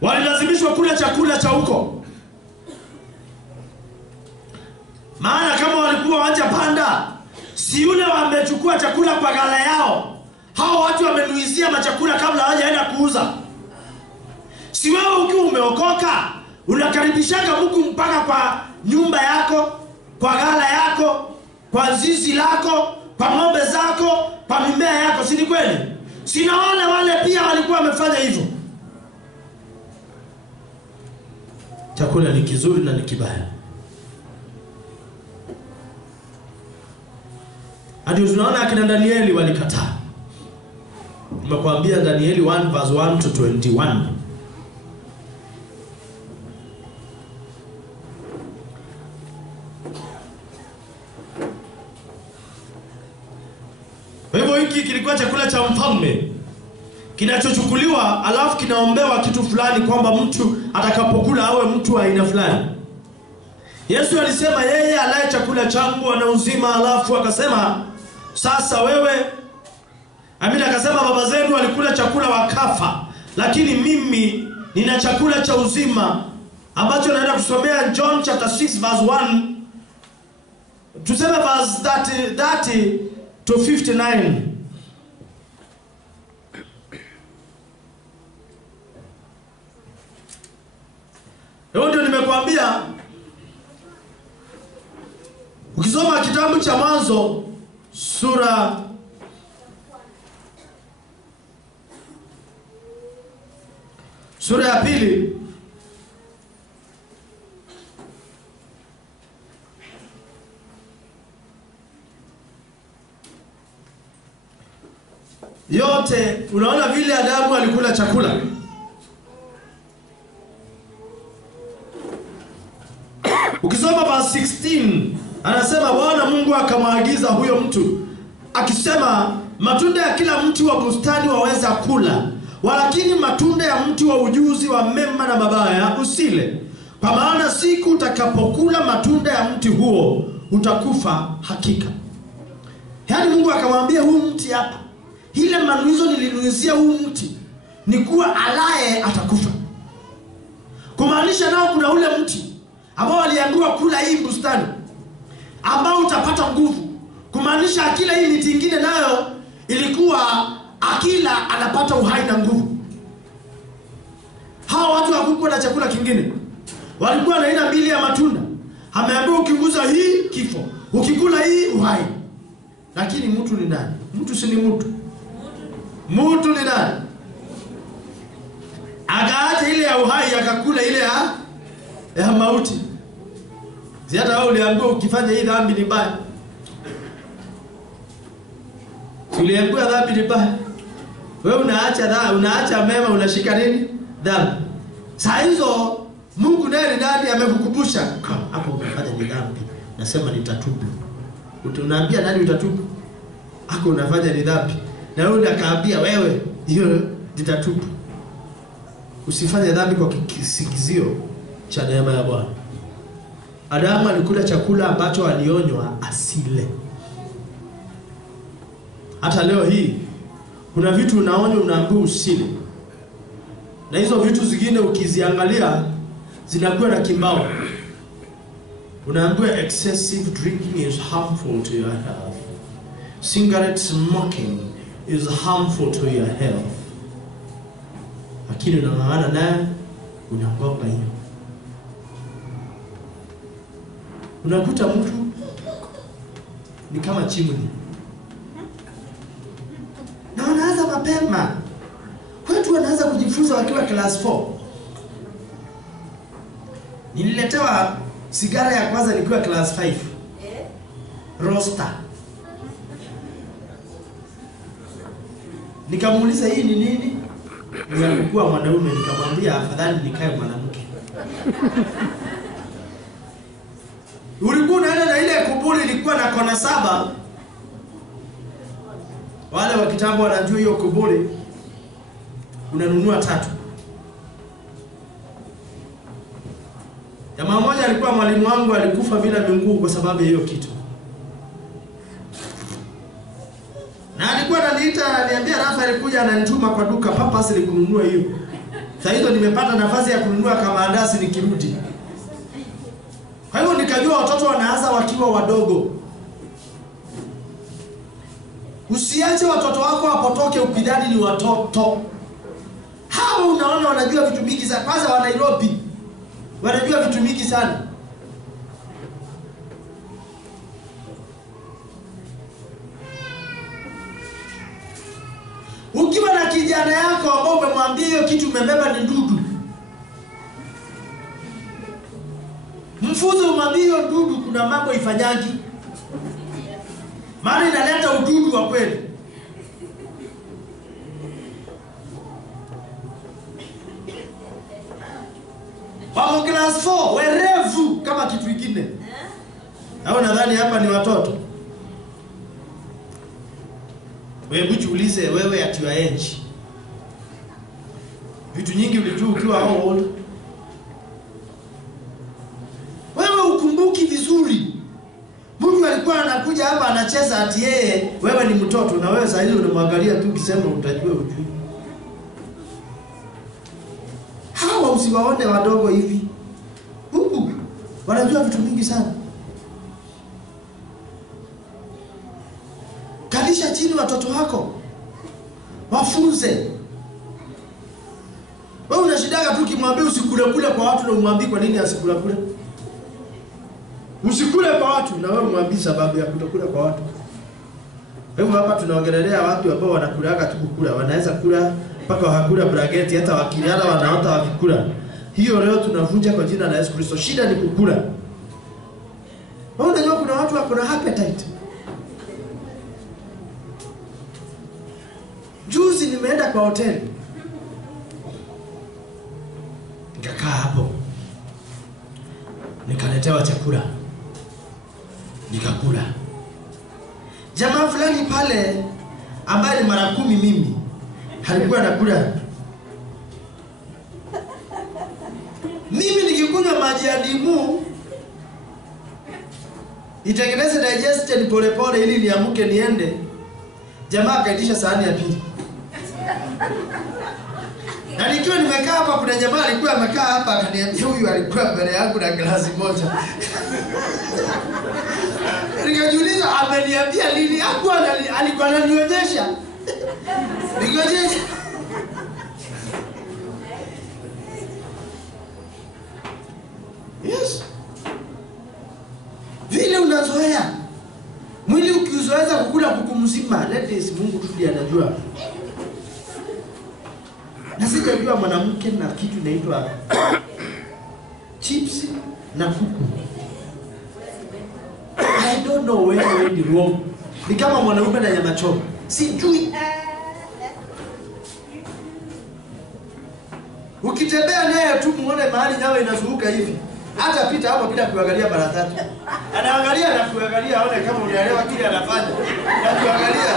walilazimishwa kula chakula cha huko. Maana kama walikuwa wanja panda, si yule wamechukua chakula kwa ghala yao, hao watu wamenuizia machakula kabla hawajaenda kuuza. Si wewe ukiwa umeokoka unakaribishanga Mungu mpaka kwa nyumba yako, kwa ghala yako, kwa zizi lako, kwa ng'ombe zako, kwa mimea yako, si ni kweli? Sina wale pia walikuwa wamefanya hivyo. Chakula ni kizuri na ni kibaya. Hadi tunaona akina Danieli walikataa. Nimekuambia Danieli 1 verse 1 to 21. Kwa hivyo hiki kilikuwa chakula cha mfalme kinachochukuliwa alafu kinaombewa kitu fulani, kwamba mtu atakapokula awe mtu wa aina fulani. Yesu alisema yeye alaye chakula changu ana uzima, alafu akasema sasa wewe, Amina, akasema baba zenu walikula chakula wakafa, lakini mimi nina chakula cha uzima ambacho naenda kusomea John chapter 6 verse 1, tuseme verse 30 to 59. Leo ndio nimekuambia, ukisoma kitabu cha Mwanzo sura ya 2, yote unaona vile Adamu alikula chakula. Ukisoma verse 16 anasema Bwana Mungu akamwagiza huyo mtu akisema, matunda ya kila mti wa bustani waweza kula, walakini matunda ya mti wa ujuzi wa mema na mabaya usile, kwa maana siku utakapokula matunda ya mti huo utakufa hakika. Yaani Mungu akamwambia huu mti hapa, ile manuizo nilinuizia huu mti ni kuwa alaye atakufa. Kumaanisha nao kuna ule mti ambao waliambiwa kula hii bustani ambao utapata nguvu. Kumaanisha akila hii miti ingine nayo ilikuwa akila anapata uhai na nguvu. Hawa watu hawakuwa na chakula kingine, walikuwa na aina mbili ya matunda. Ameambiwa ukiguza hii kifo, ukikula hii uhai. Lakini mtu ni nani? Mtu si ni mtu. Mtu ni nani? Akaacha ile ya uhai akakula ile ya mauti. Hata wao uliambiwa ukifanya hii dhambi ni mbaya. Uliambiwa dhambi ni mbaya. Wewe unaacha mema, unashika nini? Dhambi. Saa hizo Mungu naye ndani amekukumbusha, hapo umefanya ni dhambi. Nasema nitatubu. Unaambia nani utatubu? Hapo unafanya ni dhambi. Na wewe unakaambia wewe hiyo nitatubu. Usifanye dhambi kwa kisingizio cha neema ya Bwana. Adamu alikula chakula ambacho alionywa asile. Hata leo hii kuna vitu unaonywa unaambiwa usile. Na hizo vitu zingine ukiziangalia zinakuwa na kimbao. Unaambiwa excessive drinking is harmful to your health. Cigarette smoking is harmful to your health. Lakini unang'ang'ana naye unaogopa hiyo. Unakuta mtu ni kama chimney. Na wanaanza mapema. Watu wanaanza kujifunza wakiwa class 4. Nililetewa sigara ya kwanza nikiwa class 5. Roster. Nikamuuliza hii ni nini? Nilikuwa mwanaume, nikamwambia afadhali nikae mwanamke. Ulikuwa unaenda na ile kuburi ilikuwa na kona 7. Wale wa kitambo wanajua hiyo kuburi. Unanunua 3. Jamaa mmoja alikuwa mwalimu wangu, alikufa bila miguu kwa sababu ya hiyo kitu. Na alikuwa ananiita, ananiambia Rafa alikuja ananituma kwa duka purpose ili kununua hiyo. Sasa hizo nimepata nafasi ya kununua kama andasi nikirudi. Kwa hivyo nikajua watoto wanaanza wakiwa wadogo. Usiache watoto wako wapotoke ukidhani ni watoto. Hao unaona wanajua vitu mingi sana. Kwanza wa Nairobi wanajua vitu mingi sana. Ukiwa na kijana yako ambao umemwambia hiyo kitu umebeba ni dudu, mfunze umwambie hiyo dudu kuna mambo ifanyaji. Maana inaleta ududu wa kweli. Wako class 4, werevu kama kitu kingine. Hao nadhani hapa ni watoto. Wewe jiulize wewe at your age. Vitu nyingi ulijua ukiwa old. Wewe ukumbuki vizuri. Mungu alikuwa anakuja hapa anacheza ati yeye wewe ni mtoto na wewe sasa hivi unamwangalia tu ukisema utajua ujui. Hawa usiwaone wadogo hivi. wanajua vitu mingi sana. Kalisha chini watoto wako, wafunze. Wewe unashidaga tu kimwambia usikule kule kwa watu na umwambie kwa nini asikule kule. Usikule kwa watu na wewe umwambie sababu ya kutokula kwa watu. Hebu hapa tunaongelelea watu ambao wanakulaga tu kukula, wanaweza kula mpaka wakakula brageti, hata wakilala wanaota wakikula. Hiyo leo tunavunja kwa jina la Yesu Kristo. Shida ni kukula. Wewe unajua kuna watu wako na appetite. Juzi nimeenda kwa hoteli. Nikakaa hapo. Nikaletewa chakula. Nikakula. Jamaa fulani pale ambaye ni mara 10 mimi alikuwa anakula. Mimi nikikunywa maji ya ndimu itengeneze digestion pole pole ili niamke niende. Jamaa akaitisha sahani ya pili. Na nikiwa nimekaa hapa kuna jamaa alikuwa amekaa hapa akaniambia huyu alikuwa mbele yangu na glasi moja. Nikajiuliza ameniambia nini? Hakuwa alikuwa ananionyesha. Nikionyesha. Yes. Vile unazoea. Mwili ukiuzoeza kukula kuku mzima, ladies, Mungu tu ndiye anajua. Na sijajua mwanamke na kitu inaitwa chips na kuku. I don't know where I went wrong. Ni kama mwanaume na nyama choma. Sijui. Ukitembea naye tu muone mahali nyama inazunguka hivi. Hata pita hapo bila kuangalia mara 3. Anaangalia na kuangalia aone kama unaelewa kile anafanya. Na kuangalia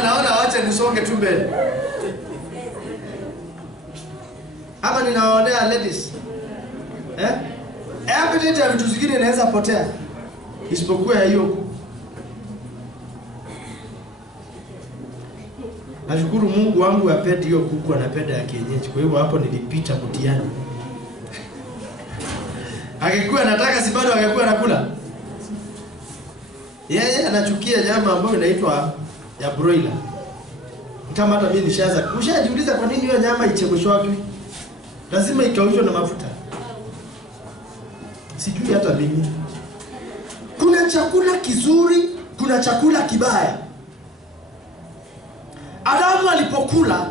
anaona wacha nisonge tu mbele. Hapa ninawaonea ladies. Appetite ya vitu zingine inaweza potea. Isipokuwa ya hiyo. Nashukuru Mungu wangu apende hiyo kuku, anapenda ya kienyeji. Kwa hivyo hapo nilipita mtihani. Angekuwa anataka si bado angekuwa anakula. Yeye anachukia nyama ambayo inaitwa ya broiler. Kama hata mimi nishaanza. Ushajiuliza kwa nini hiyo nyama ichemshwa wapi? Lazima ikaushwe na mafuta. Sijui hata mimi. Kuna chakula kizuri, kuna chakula kibaya. Adamu alipokula,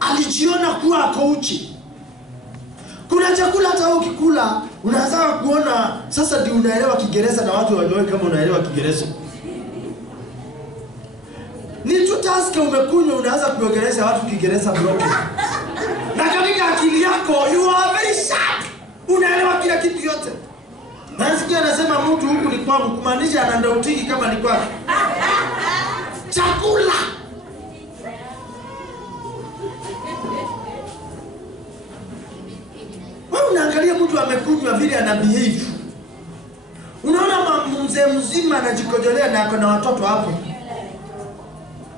alijiona kuwa ako uchi. Kuna chakula hata ukikula, unaanza kuona sasa ndio unaelewa Kiingereza na watu wajue kama unaelewa Kiingereza. Ni tu task umekunywa unaanza kuongelesha watu Kiingereza broken. Na katika akili yako, you are very sharp. Unaelewa kila kitu yote. Nasikia anasema mtu huku ni kwangu, kumaanisha anandautiki kama ni kwake. Chakula. Wewe unaangalia mtu amekunywa vile ana behave. Unaona mzee mzima anajikojolea na ako na watoto hapo.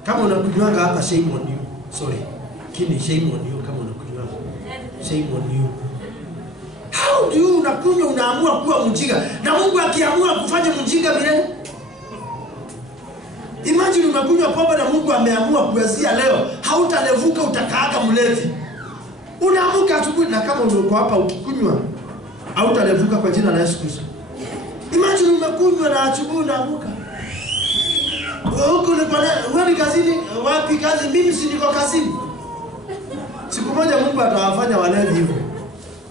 Kama unakunywanga hapa, shame on you. Sorry. Kini shame on you kama unakunywanga. Shame on you. How do you unakunywa unaamua kuwa mjinga? Na Mungu akiamua kufanya mjinga milele? Imagine unakunywa pombe na Mungu ameamua kuanzia leo hautalevuka, utakaaga mlevi. Unaamuka asubuhi na kama uko hapa ukikunywa hautalevuka kwa jina la Yesu Kristo. Imagine umekunywa na asubuhi unaamuka. Huko ni kazini, wapi kazi? Mimi si niko kazini. Siku moja Mungu atawafanya walevi hivyo.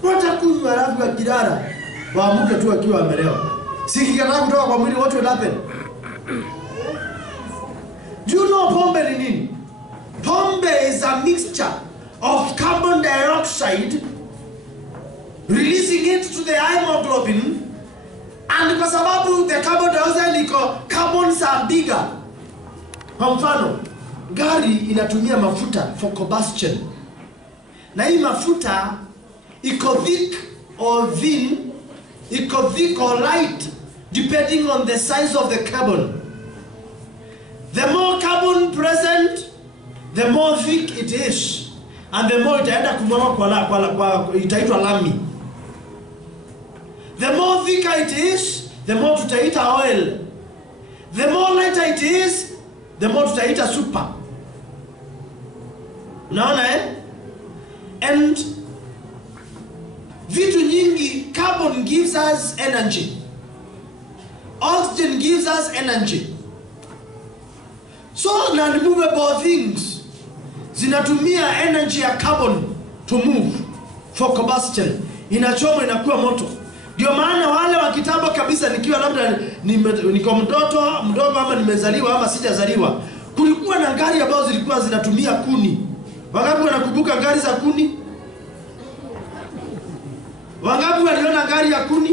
Watakunywa alafu wakilala waamuke tu akiwa amelewa. Sikikana kutoka kwa mwili, what will happen? Do you know pombe ni nini? Pombe is a mixture of carbon dioxide releasing it to the hemoglobin, and kwa sababu the carbon dioxide iko carbons are bigger. Kwa mfano, gari inatumia mafuta for combustion. Na hii mafuta iko thick or thin, iko thick or light depending on the size of the carbon. The more carbon present, the more thick it is, and the more itaenda kumwaga kwa itaitwa lami. The more thicker it is, the more tutaita oil. The more lighter it is, the more tutaita super. Unaona And vitu nyingi, carbon gives us energy. Oxygen gives us energy. So non-movable things zinatumia energy ya carbon to move for combustion. Inachomwa inakuwa moto. Ndio maana wale wa kitambo kabisa, nikiwa labda niko mdogo ama nimezaliwa ama sijazaliwa, kulikuwa na gari ambazo zilikuwa zinatumia kuni. Wangapi wanakumbuka gari za kuni? Wangapi waliona gari ya kuni?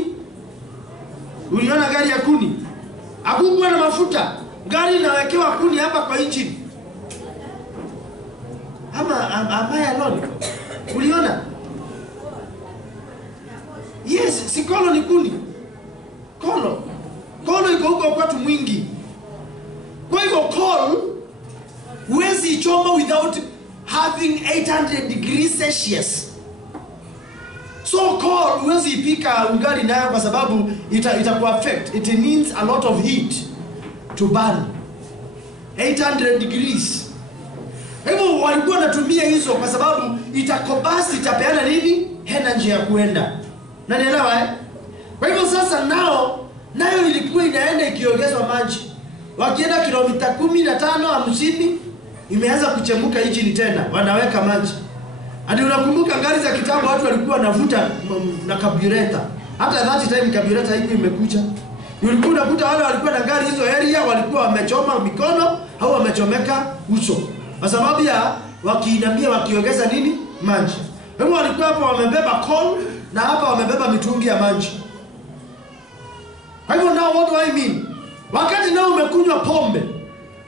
Uliona gari ya kuni? Hakukuwa na mafuta. Gari inawekewa kuni hapa kwa engine. Ama alone. Uliona? Yes, si kolo ni kuni. Kolo iko huko kwetu mwingi. Kwa hivyo coal huwezi choma without having 800 degrees Celsius. So coal huwezi ipika ugali nayo kwa sababu itaku affect. It needs a lot of heat to burn. 800 degrees. Hivyo walikuwa wanatumia hizo kwa sababu itakobasi, itapeana nini? Energy ya kuenda. Na nielewa Kwa hivyo sasa nayo ilikuwa inaenda ikiongezwa maji. Wakienda kilomita 15 50 imeanza kuchemuka engine tena, wanaweka maji. Hadi unakumbuka gari za kitambo watu walikuwa wanavuta na carburetor. Hata that time carburetor haiko imekuja. Ulikuwa unakuta wale walikuwa na gari hizo area walikuwa wamechoma mikono au wamechomeka uso. Kwa sababu ya wakiinamia wakiongeza nini? Maji. Hebu walikuwa hapa wamebeba coal na hapa wamebeba mitungi ya maji. Kwa hivyo now what do I mean? Wakati nao umekunywa pombe,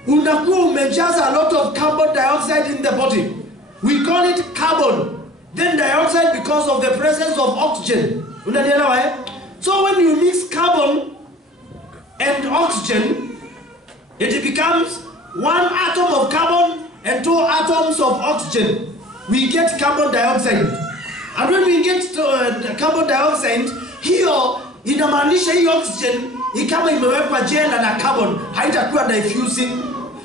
unakuwa umejaza a lot of carbon dioxide in the body. We call it carbon, then dioxide because of the presence of oxygen. Unanielewa So when you mix carbon and oxygen, it becomes 1 atom of carbon and 2 atoms of oxygen. We get carbon dioxide. And when we get carbon dioxide, hiyo inamaanisha hii oxygen kama imewekwa jela na carbon haitakuwa diffusing.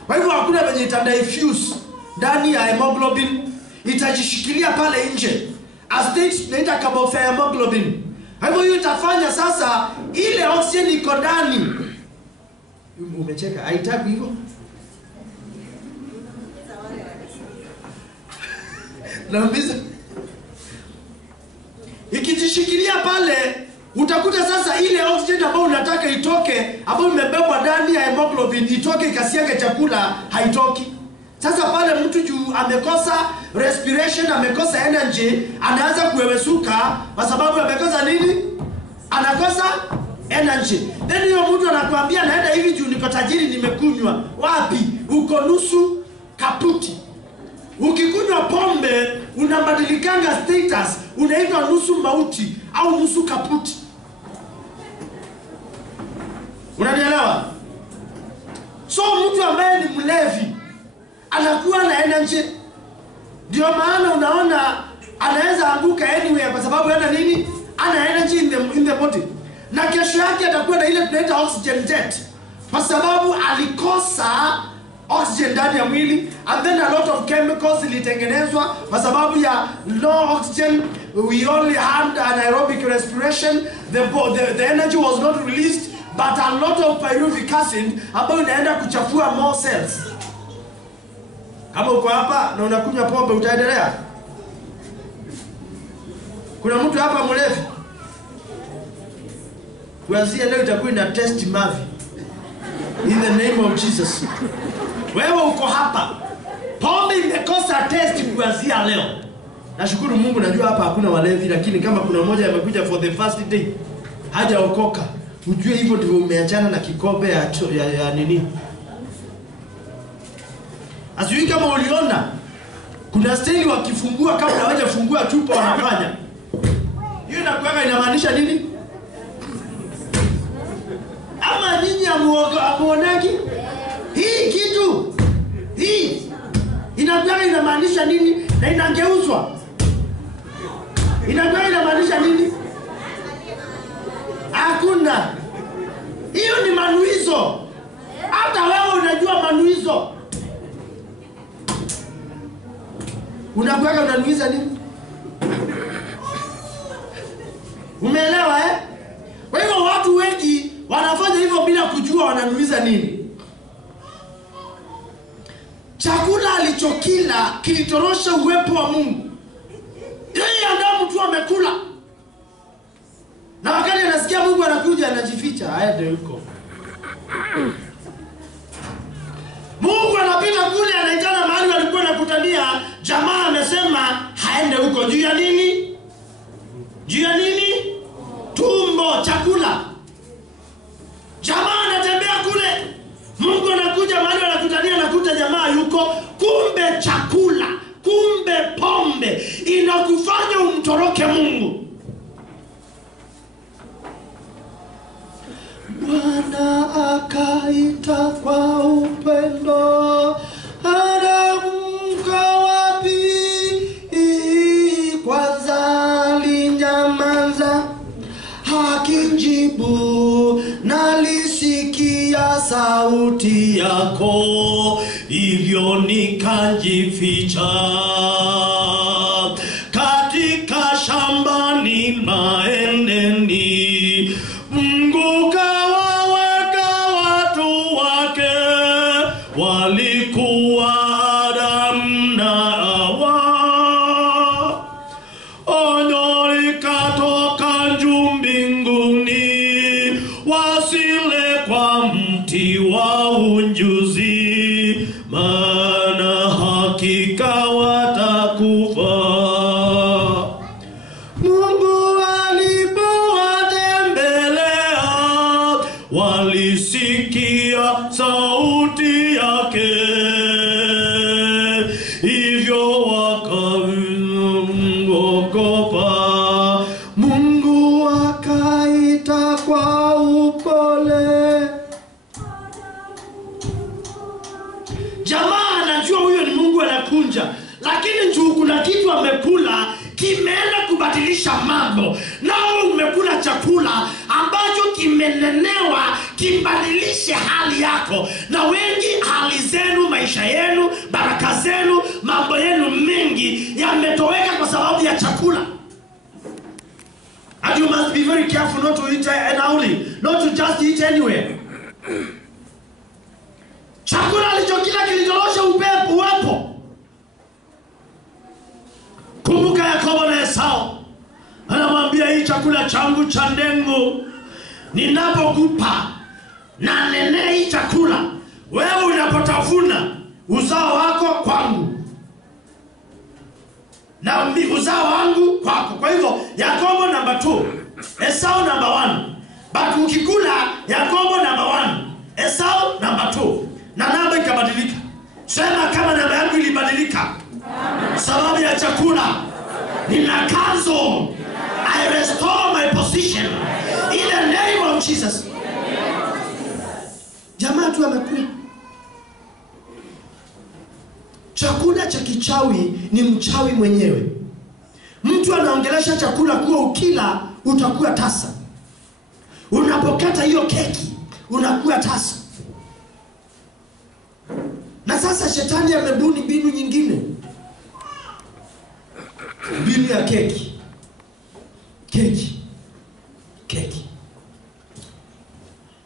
Kwa hivyo hakuna venye ita diffuse ndani ya hemoglobin, itajishikilia pale nje. As state tunaita carbohemoglobin. Kwa hivyo hiyo itafanya sasa ile oxygen iko ndani. Umecheka, haitaki hivyo? Naambiza ikijishikilia pale, utakuta sasa ile oxygen ambayo unataka itoke, ambayo imebebwa ndani ya hemoglobin itoke ikasiage chakula, haitoki. Sasa pale mtu juu amekosa respiration, amekosa energy, anaanza kuwewesuka kwa sababu amekosa nini? Anakosa energy. Then hiyo mtu anakuambia naenda hivi juu niko tajiri nimekunywa. Wapi? Uko nusu kaputi. Ukikunywa pombe unabadilikanga status, unaitwa nusu mauti au nusu kaputi. Unanielewa? So mtu ambaye ni mlevi anakuwa na energy. Ndio maana unaona anaweza anguka anywhere kwa sababu yana nini? Ana energy in the body. Na kesho yake atakuwa na ile tunaita oxygen jet. Kwa sababu alikosa oxygen ndani ya mwili, and then a lot of chemicals ilitengenezwa kwa sababu ya low oxygen. We only had anaerobic respiration. The energy was not released, but a lot of pyruvic acid ambayo inaenda kuchafua more cells. Kama uko hapa na unakunywa pombe utaendelea? Kuna mtu hapa mlevi? Kuanzia leo itakuwa ina test mavi. In the name of Jesus. Wewe uko hapa, pombe imekosa test kuanzia leo. Nashukuru Mungu, najua hapa hakuna walevi, lakini kama kuna mmoja amekuja for the first day hajaokoka, ujue hivyo ndivyo umeachana na kikombe ya nini. Asijui kama uliona kuna staili wakifungua kabla hawajafungua chupa wanafanya. Hiyo inakuwa inamaanisha nini? Ama nyinyi amuonagi? Hii kitu hii inakuwa inamaanisha nini na inageuzwa? Inakuwa inamaanisha nini? Hakuna. Hiyo ni manuizo. Hata wewe unajua manuizo. Unakuwa unanuiza nini? Umeelewa eh? Kwa hivyo watu wengi wanafanya hivyo bila kujua wananuiza nini. Chakula alichokila kilitorosha uwepo wa Mungu. Yeye Adamu tu amekula. Na wakati anasikia Mungu anakuja anajificha, aende huko. Mungu anapita kule anaitana mahali walikuwa nakutania, jamaa amesema haende huko juu ya nini? Juu ya nini? Tumbo, chakula. Jamaa anatembea kule. Mungu anakuja mahali wanakutania, anakuta jamaa yuko, kumbe chakula, kumbe pombe inakufanya umtoroke Mungu. Bwana akaita kwa upendo, Adamu wapi? Kwanza alinyamaza, hakijibu, nalisikia sauti yako, hivyo nikajificha katika shambani maendeni. Mungu kawaweka watu wake, walikuwa Adamu na Hawa. Onyo likatoka juu mbinguni, wasile kwa mti wa ujuzi, maana hakika watakufa. Mungu alipowatembelea, walisikia sauti yake, hivyo wakaogopa. Mungu akaita kwa upole. Jamaa anajua huyo ni Mungu anakunja, lakini juu kuna kitu amekula kimeenda kubadilisha mambo. Nao umekula chakula ambacho kimenenewa kimbadilishe hali yako. Na wengi hali zenu, maisha yenu, baraka zenu, mambo yenu mengi yametoweka kwa sababu ya chakula. And you must be very careful not to eat only, not to just eat anywhere. Chakula alichokila kilitorosha uwepo. Kumbuka Yakobo na Esau. Anamwambia hii chakula changu cha ndengu, ninapokupa na nene hii chakula, wewe unapotafuna uzao wako kwangu na uzao wangu kwako. Kwa hivyo Yakobo number 2, Esau number 1. But ukikula Yakobo number 1, Esau number 2, na namba ikabadilika. Sema kama namba yangu ilibadilika sababu ya chakula, nina cancel, I restore my position in the name of Jesus. Jamaa tu amekula chakula cha kichawi. Ni mchawi mwenyewe. Mtu anaongelesha chakula kuwa ukila utakuwa tasa. Unapokata hiyo keki unakuwa tasa. Na sasa shetani amebuni mbinu nyingine. Mbinu ya keki.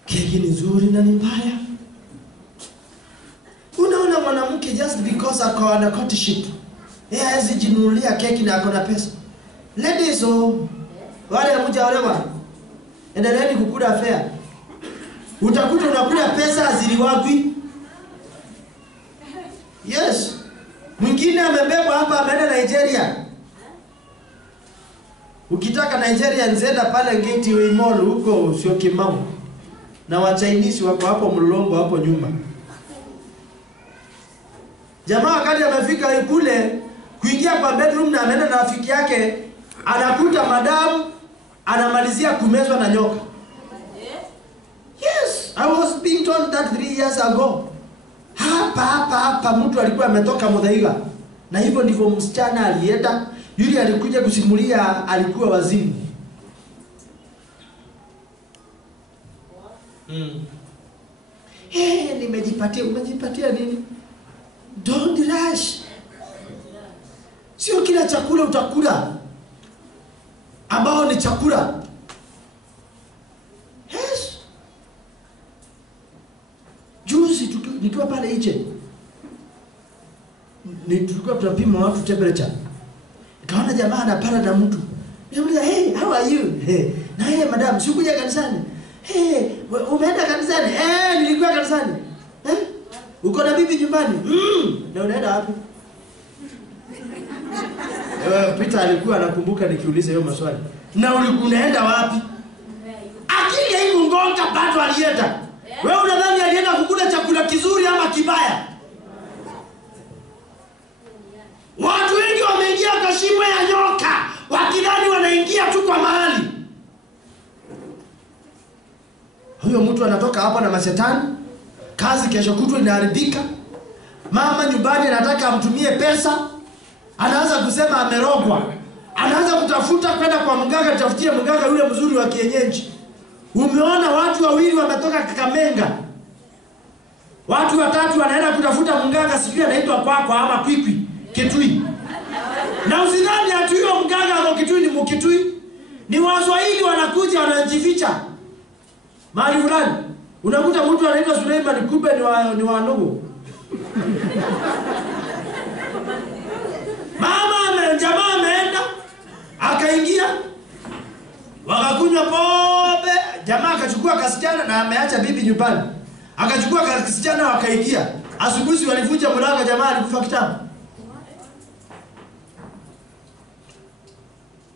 Keki ni nzuri na ni mbaya. Unaona mwanamke just because ako na courtship, yeye hawezi jinunulia keki na ako na pesa. Ladies, wale hamjaolewa, endeleeni kukula fair. Utakuta unakula pesa aziliwagwi. Yes. Mwingine amebebwa hapa ameenda Nigeria. Ukitaka Nigeria nzenda pale Gateway Mall huko sio Kimau. Na wa Chinese wako hapo Mlolongo hapo nyuma. Jamaa wakati amefika kule kuingia kwa bedroom na anaenda na rafiki yake, anakuta madam anamalizia kumezwa na nyoka. Yes, I was being told that 3 years ago. Hapa mtu alikuwa ametoka Muthaiga. Na hivyo ndivyo msichana alienda. Yule alikuja kusimulia alikuwa wazimu. Nimejipatia. Umejipatia nini? Don't rush. Sio kila chakula utakula ambao ni chakula. Yes. Juzi nikiwa pale nje, tulikuwa tunapima watu temperature. Nikaona jamaa anapanda na mtu. Nikamwambia, "Hey, how are you?" "Na yeye madam, sikuja kanisani." "Umeenda kanisani?" "Nilikuwa kanisani." "Uko na bibi nyumbani?" "Na unaenda wapi?" Peter alikuwa anakumbuka nikiuliza hiyo maswali. "Na unaenda wapi?" Akili yangu ngonga bado alienda. Wewe unadhani alienda kukula chakula kizuri ama kibaya? Watu wengi wameingia kwa shimo ya nyoka, wakidhani wanaingia tu kwa mahali. Huyo mtu anatoka hapa na mashetani, kazi kesho kutwa inaharibika. Mama nyumbani anataka amtumie pesa, anaanza kusema amerogwa. Anaanza kutafuta kwenda kwa mganga, tafutie mganga yule mzuri wa kienyeji. Umeona watu wawili wametoka Kakamega. Watu watatu wanaenda kutafuta mganga, sijui anaitwa kwako ama Kwikwi, Kitui. Na usidhani ati huyo mganga wa Kitui ni Mkitui. Ni Waswahili wanakuja wanajificha. Mahali fulani unakuta mtu anaitwa Suleiman, kumbe ni wa ndugu. Jamaa ameenda akaingia, wakakunywa pombe. Jamaa akachukua kasichana na ameacha bibi nyumbani. Akachukua kasichana wakaingia. Asubuhi walivunja mlango, jamaa alikufa kitambo.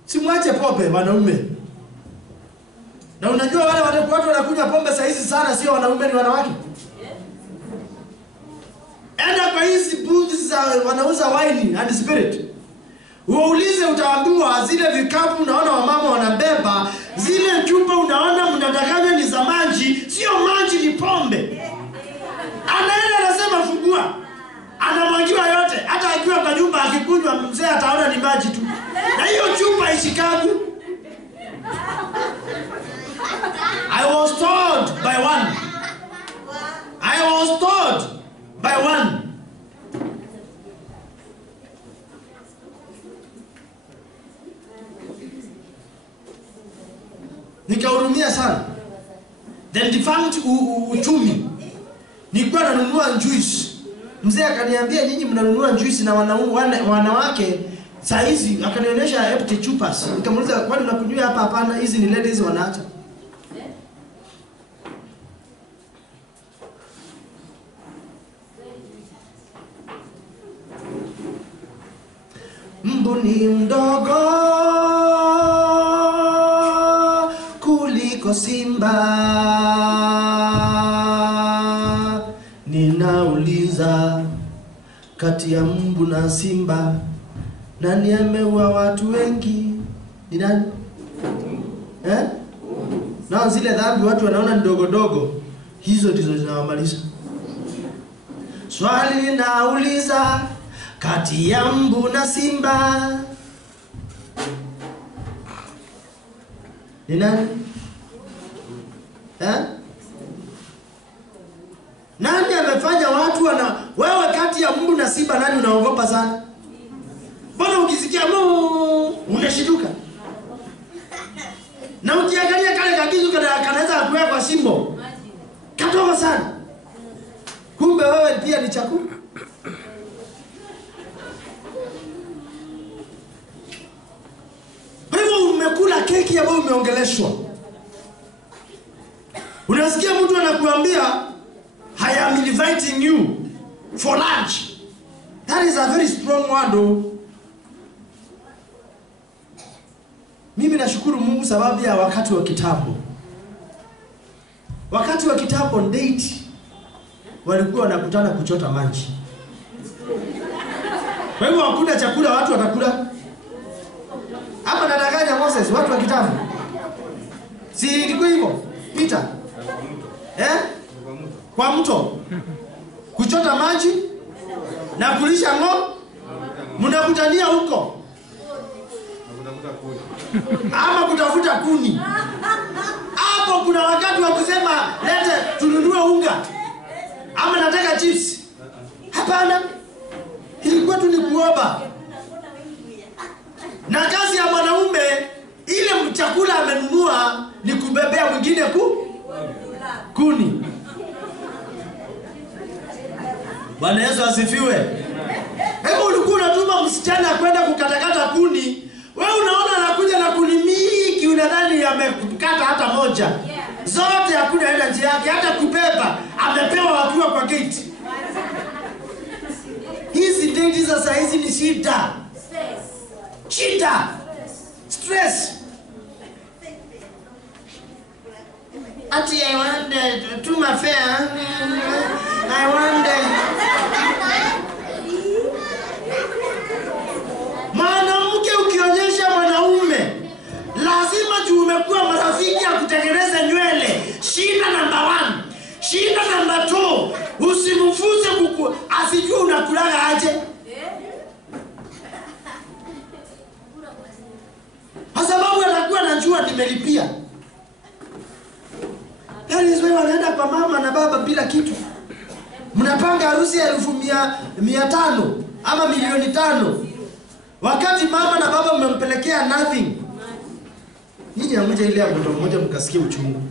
Simwache pombe wanaume. Na unajua wale watu wanakunywa pombe saa hizi sana sio wanaume, ni wanawake. Enda kwa hizi booths za wanauza wine and spirit. Uulize, utaambiwa zile vikapu unaona wamama wanabeba, zile chupa unaona mnadanganya ni za maji, sio maji, ni pombe. Anaenda anasema fungua. Anamwagiwa yote, hata akiwa kwa nyumba akikunywa mzee ataona ni maji tu. Na hiyo chupa ishikagu. I was told by one. Nikahurumia sana. Then defunct uchumi. Nilikuwa nanunua juice. Mzee akaniambia, nyinyi mnanunua juice na wanawake saa hizi, akanionyesha empty chupas. Nikamuuliza, kwani unakunywa hapa? Hapana, hizi ni ladies wanaacha. Mbu ni mdogo kuliko simba. Ninauliza, kati ya mbu na simba nani ameua watu wengi? Ni nani? Na zile dhambi watu wanaona ndogo dogo, hizo ndizo zinawamaliza. Swali linauliza, kati ya mbu na simba ni nani? Nani amefanya watu wewe kati ya mbu na simba nani unaogopa sana? Mbona ukisikia unashituka? Na ukiangalia kale kagizu kanaweza kuweka kwa simbo katoka sana. Kumbe wewe pia ni chakula. Wewe umekula keki ambayo umeongeleshwa. Unasikia mtu anakuambia, I am inviting you for lunch. That is a very strong word. Mimi nashukuru Mungu sababu ya wakati wa kitambo. Wakati wa kitambo date walikuwa wanakutana kuchota maji. Kwa hivyo hakuna chakula watu watakula. Hapa nadanganya Moses, watu wa kitambo. Si ilikuwa hivyo? Peter. Kwa mto. Kuchota maji na kulisha ng'ombe. Mnakutania huko. Ama kutafuta kuni. Hapo hapo kuna wakati wa kusema lete tununue unga ama nataka chips. Hapana. Ilikuwa tu ni kuomba. Na kazi ya mwanaume ile chakula amenunua ni kubebea mwingine kuni. Bwana Yesu asifiwe. Hebu ulikuwa unatuma msichana kwenda kukatakata kuni, wewe unaona anakuja na kuni mingi, unadhani amekata hata moja. Zote hakuna hela njia yake, hata kubeba amepewa wakiwa kwa gate. Hizi date sasa hizi ni shida. Shida. Stress. Ati I want to my fair. I want mwanamke ukionyesha mwanaume lazima juu umekuwa marafiki ya kutengeneza nywele. Shida namba 1. Shida namba 2, usimfuze asijue unakulaga aje. Kwa sababu anakuwa anajua nimelipia. Yaani wewe wanaenda kwa mama na baba bila kitu. Mnapanga harusi ya 1,500 ama 500,000. Wakati mama na baba mmempelekea nothing. Nyinyi hamja ile mtoto mmoja mkasikia uchungu.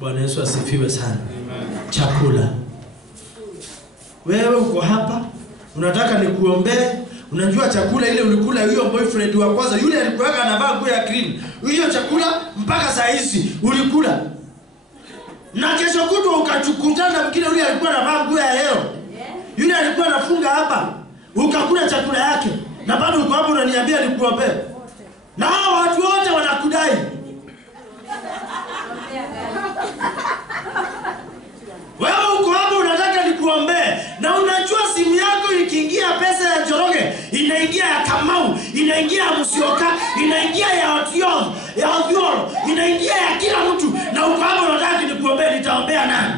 Bwana Yesu asifiwe sana. Amen. Chakula. Wewe uko hapa, unataka nikuombee, unajua chakula ile ulikula hiyo boyfriend wa kwanza yule alikuwa anavaa nguo ya green. Hiyo chakula mpaka saa hizi ulikula. Na kesho kutwa ukachukutana na mwingine yule alikuwa anavaa nguo ya yellow. Yule alikuwa anafunga hapa, ukakula chakula yake. Na bado uko hapo unaniambia nikuombee. Na hao watu wote wanakudai. Wewe uko hapo unataka nikuombee, na unajua simu yako ikiingia pesa ya Njoroge, inaingia ya Kamau, inaingia ya Musyoka, inaingia ya Othiolo, inaingia ya kila mtu, na uko hapo unataka nikuombee. Nitaombea nani?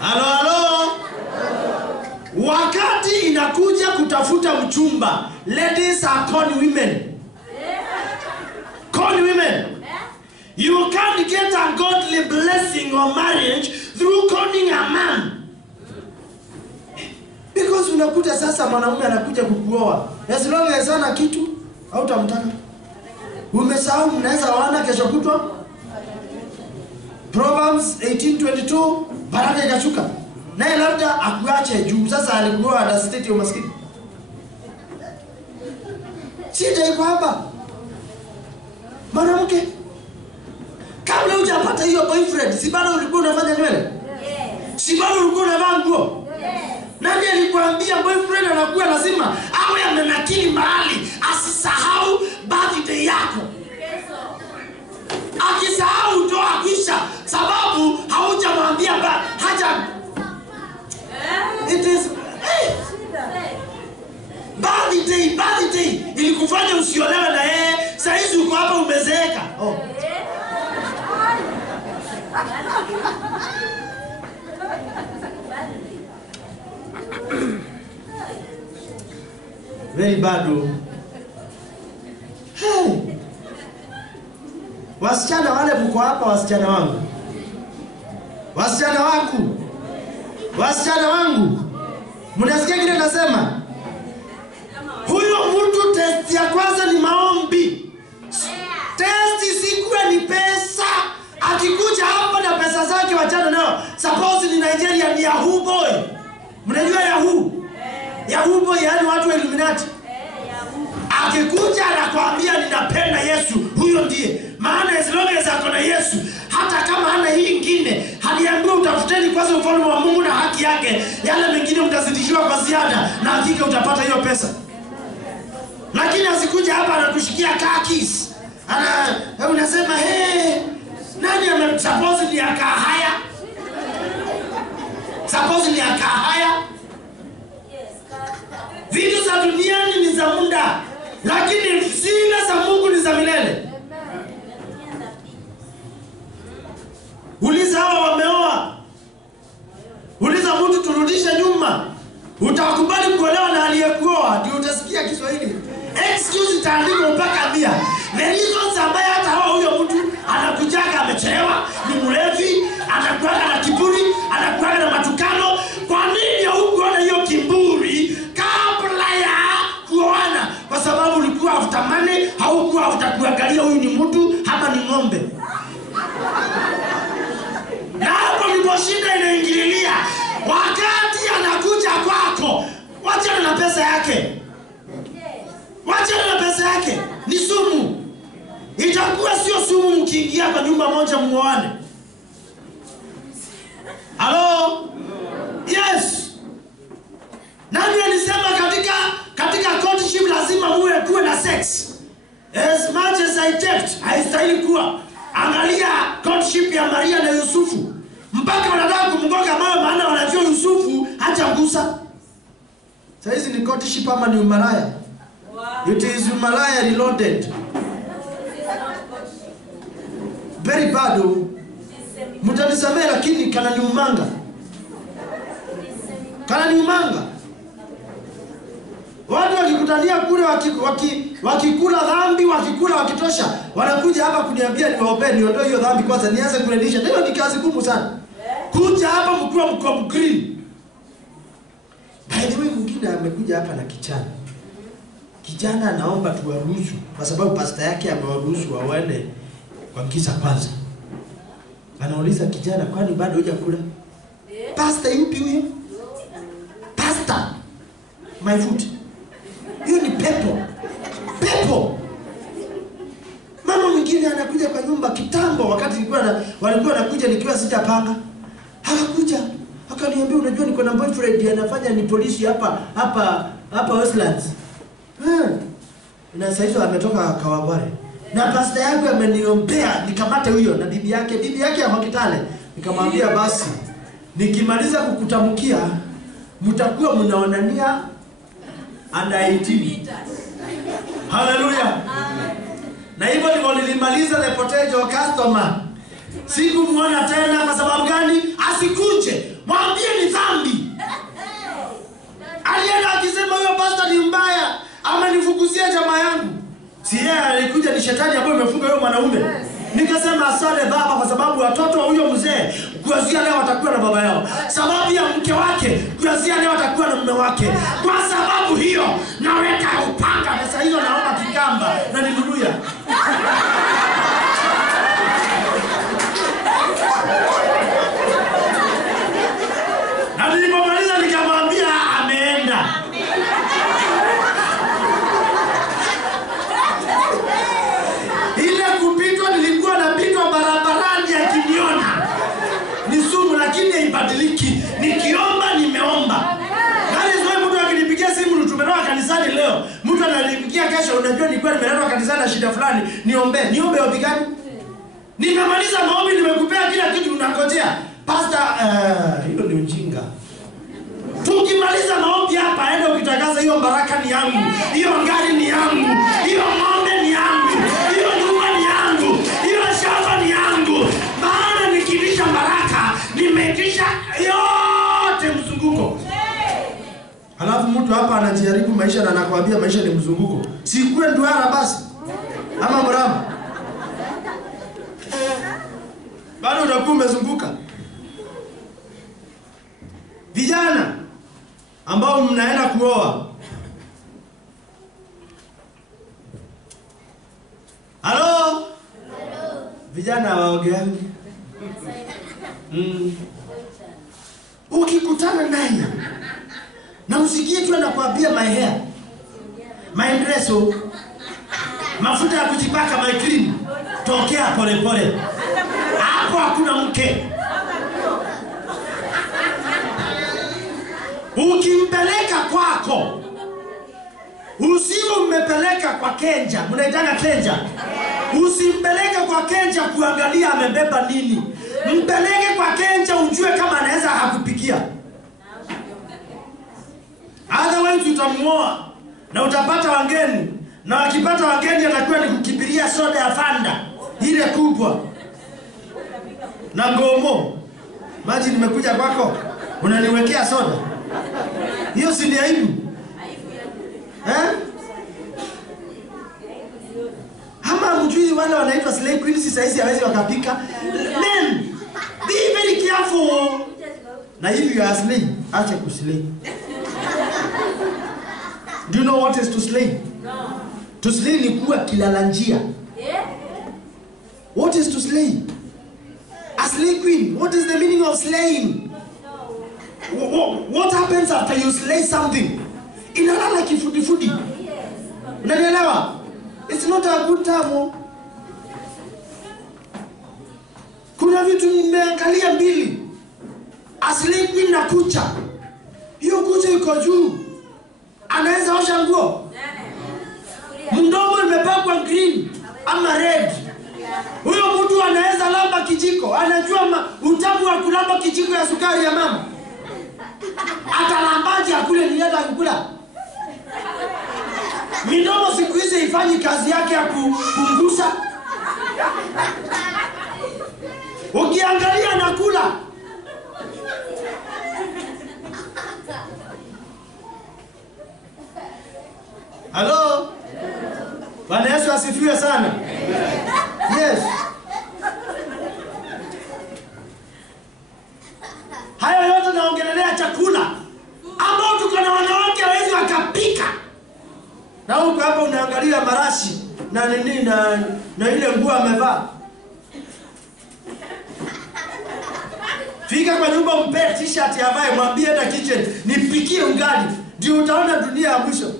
Halo. Wakati inakuja kutafuta mchumba, ladies are con women. Con women. You can't get a godly blessing or marriage through conning a man. Because unakuta sasa mwanamume anakuja kukuoa. As long as ana kitu, au utamtaka. Umesahau mnaweza wana kesho kutwa. Proverbs 18:22, baraka ikashuka. Naye labda akuache juu sasa alikuwa at state ya maskini. Shida iko hapa. Mwanamke, kabla hujapata hiyo boyfriend, si bado ulikuwa unafanya nywele? Si bado ulikuwa unavaa nguo? Nani alikwambia boyfriend anakuwa lazima awe amenakili mahali asisahau birthday yako? Akisahau ndio akisha, sababu haujamwambia haja. It is birthday ilikufanya usiolewe na yeye. Sasa hizi uko hapa umezeeka. Very bad. Wasichana wale mko hapa, wasichana wangu. Wasichana wangu. Wasichana wangu. Mnasikia kile nasema? Huyo mtu test ya kwanza ni maombi. Test sikuwa ni pesa. Akikuja hapa na pesa zake wachana nao. Suppose ni Nigeria ni Yahoo boy. Mnajua Yahoo? Yahoo boy yani watu wa Illuminati. Akikuja anakuambia ninapenda Yesu, huyo ndiye. Maana as long as akona Yesu, hata kama hana hii nyingine, haliambiwa utafuteni kwanza ufalme wa Mungu na haki yake, yale mengine mtazidishiwa kwa ziada, na hakika utapata hiyo pesa. Lakini asikuja hapa anakushikia kakis. Unasema nani suppose ni akahaya? Suppose ni akahaya? Vitu za duniani ni za muda, lakini zile za Mungu ni za milele. Uliza hawa wameoa. ulikuwa after money, haukuwa after kuangalia huyu ni mtu ama ni ng'ombe. Na hapo ndipo shida inaingililia. Wakati anakuja kwako, wachana na pesa yake. Wachana na pesa yake. Ni sumu. Itakuwa sio sumu mkiingia kwa nyumba moja muoane. Hello? Yes. Nani alisema katika courtship lazima kuwe na sex? As much as I checked, haistahili kuwa. Angalia courtship ya Maria na Yusufu. Mpaka wanataka kumgonga mawe maana wanajua Yusufu hajagusa. Sasa hizi ni courtship ama ni umalaya? Wow. It is umalaya reloaded. Very bad. Mtanisamea lakini kana ni umanga. Kana ni umanga. Watu wakikutania kule wakikula dhambi, wakikula wakitosha, wanakuja hapa kuniambia niwaombee niondoe hiyo dhambi kwanza nianze kurejesha. Hiyo ni kazi ngumu sana. Kuja hapa mkiwa mko green. By the way, mwingine amekuja hapa na kijana. Kijana anaomba tuwaruhusu kwa sababu pastor yake amewaruhusu waende kwa giza kwanza. Anauliza kijana, kwani bado hujakula? Pastor yupi huyo? Pastor my foot. Hiyo ni pepo. Pepo. Mama mwingine anakuja kwa nyumba kitambo wakati walikuwa nakuja nikiwa sijapanga. Akakuja, akaniambia unajua niko na boyfriend anafanya ni polisi hapa Westlands. Na sasa hizo ametoka Kawabare. Na pastor yangu ameniombea nikamate huyo na bibi yake ya Makitale. Nikamwambia basi nikimaliza kukutamkia mtakuwa mnaonania under 18. Hallelujah. Na hivyo ndivyo nilimaliza the potential customer. Sikumuona tena kwa sababu gani? Asikuje. Mwambie ni dhambi. Alienda akisema huyo pastor ni mbaya, amenifukuzia jamaa yangu. Si yeye alikuja, ni shetani ambaye amefunga huyo mwanaume. Nikasema asante baba kwa sababu watoto wa huyo mzee kuanzia leo watakuwa na baba yao. Sababu ya mke wake kuanzia leo watakuwa na mume wake. Kwa sababu hiyo naweka upanga pesa hiyo naomba kikamba na ninunuya. Na nilipomaliza nikamwambia ameenda. Ile kupitwa nilikuwa napitwa barabarani akiniona. Ni sumu lakini haibadiliki. Nikiomba nimeomba. Nani zoe mtu akinipigia simu tumetoka kanisani leo. Mtu ananipigia kesho unajua nilikuwa nimeletwa kanisani na shida fulani. Niombe wapigani. Nimemaliza maombi nimekupea kila kitu unangojea. Pastor hiyo ni ujinga. Tukimaliza maombi hapa aende ukitangaza hiyo baraka ni yangu. Hiyo ngari ni yangu. Hiyo ng'ombe ni yangu. Hiyo nyumba ni yangu. Hiyo shamba ni yangu. Maana nikilisha baraka nimeitisha yote mzunguko. Alafu mtu hapa anajaribu maisha na anakuambia maisha ni mzunguko. Sikuwe nduara basi. Ama mrama. Bado utakuwa umezunguka. Vijana ambao mnaenda kuoa. Halo? Vijana waogeani. Ukikutana naye na usikie tu anakuambia my hair, my dress, mafuta ya kujipaka, my cream, tokea pole pole. Hapo hakuna mke. Ukimpeleka kwako, usiwe umepeleka kwa kenja. Mnaitanga kenja? Usimpeleke kwa kenja kuangalia amebeba nini. Mpeleke kwa kenja ujue kama anaweza hakupikia. Otherwise utamuoa na utapata wageni. Na wakipata wageni atakuwa ni kukibiria soda ya Fanta ile kubwa na ngomo. Maji nimekuja kwako unaniwekea soda. Hiyo si ndio aibu? Hama mjui wale wanaitwa slay queens saizi hawezi wakapika. Men, be very careful. Na if you are slay, acha kuslay. Do you know what is to slay? No. To slay ni kuwa kilala njia. What is to slay? A slay queen. What is the meaning of slaying? What happens after you slay something? Inalala kifudifudi. Unanielewa? It's not a good time. Kuna vitu nimeangalia mbili. A slay queen na kucha. Hiyo kucha iko juu. Anaweza osha nguo. Mdomo imepakwa green ama red. Huyo mtu anaweza lamba kijiko. Anajua utamu wa kulamba kijiko ya sukari ya mama. Atalambaje akule ni hata kukula. Midomo siku hizi ifanyi kazi yake ya kupunguza. Ukiangalia nakula. Hello? Bwana Yesu asifiwe sana. Yes. Hayo yote naongelelea chakula ambao tuko na wanawake hawezi wakapika. Na huko hapa unaangalia marashi na nini na ile nguo amevaa. Fika kwa nyumba mpe t-shirt avae, mwambie hata kitchen nipikie ugali. Ndio utaona dunia ya mwisho.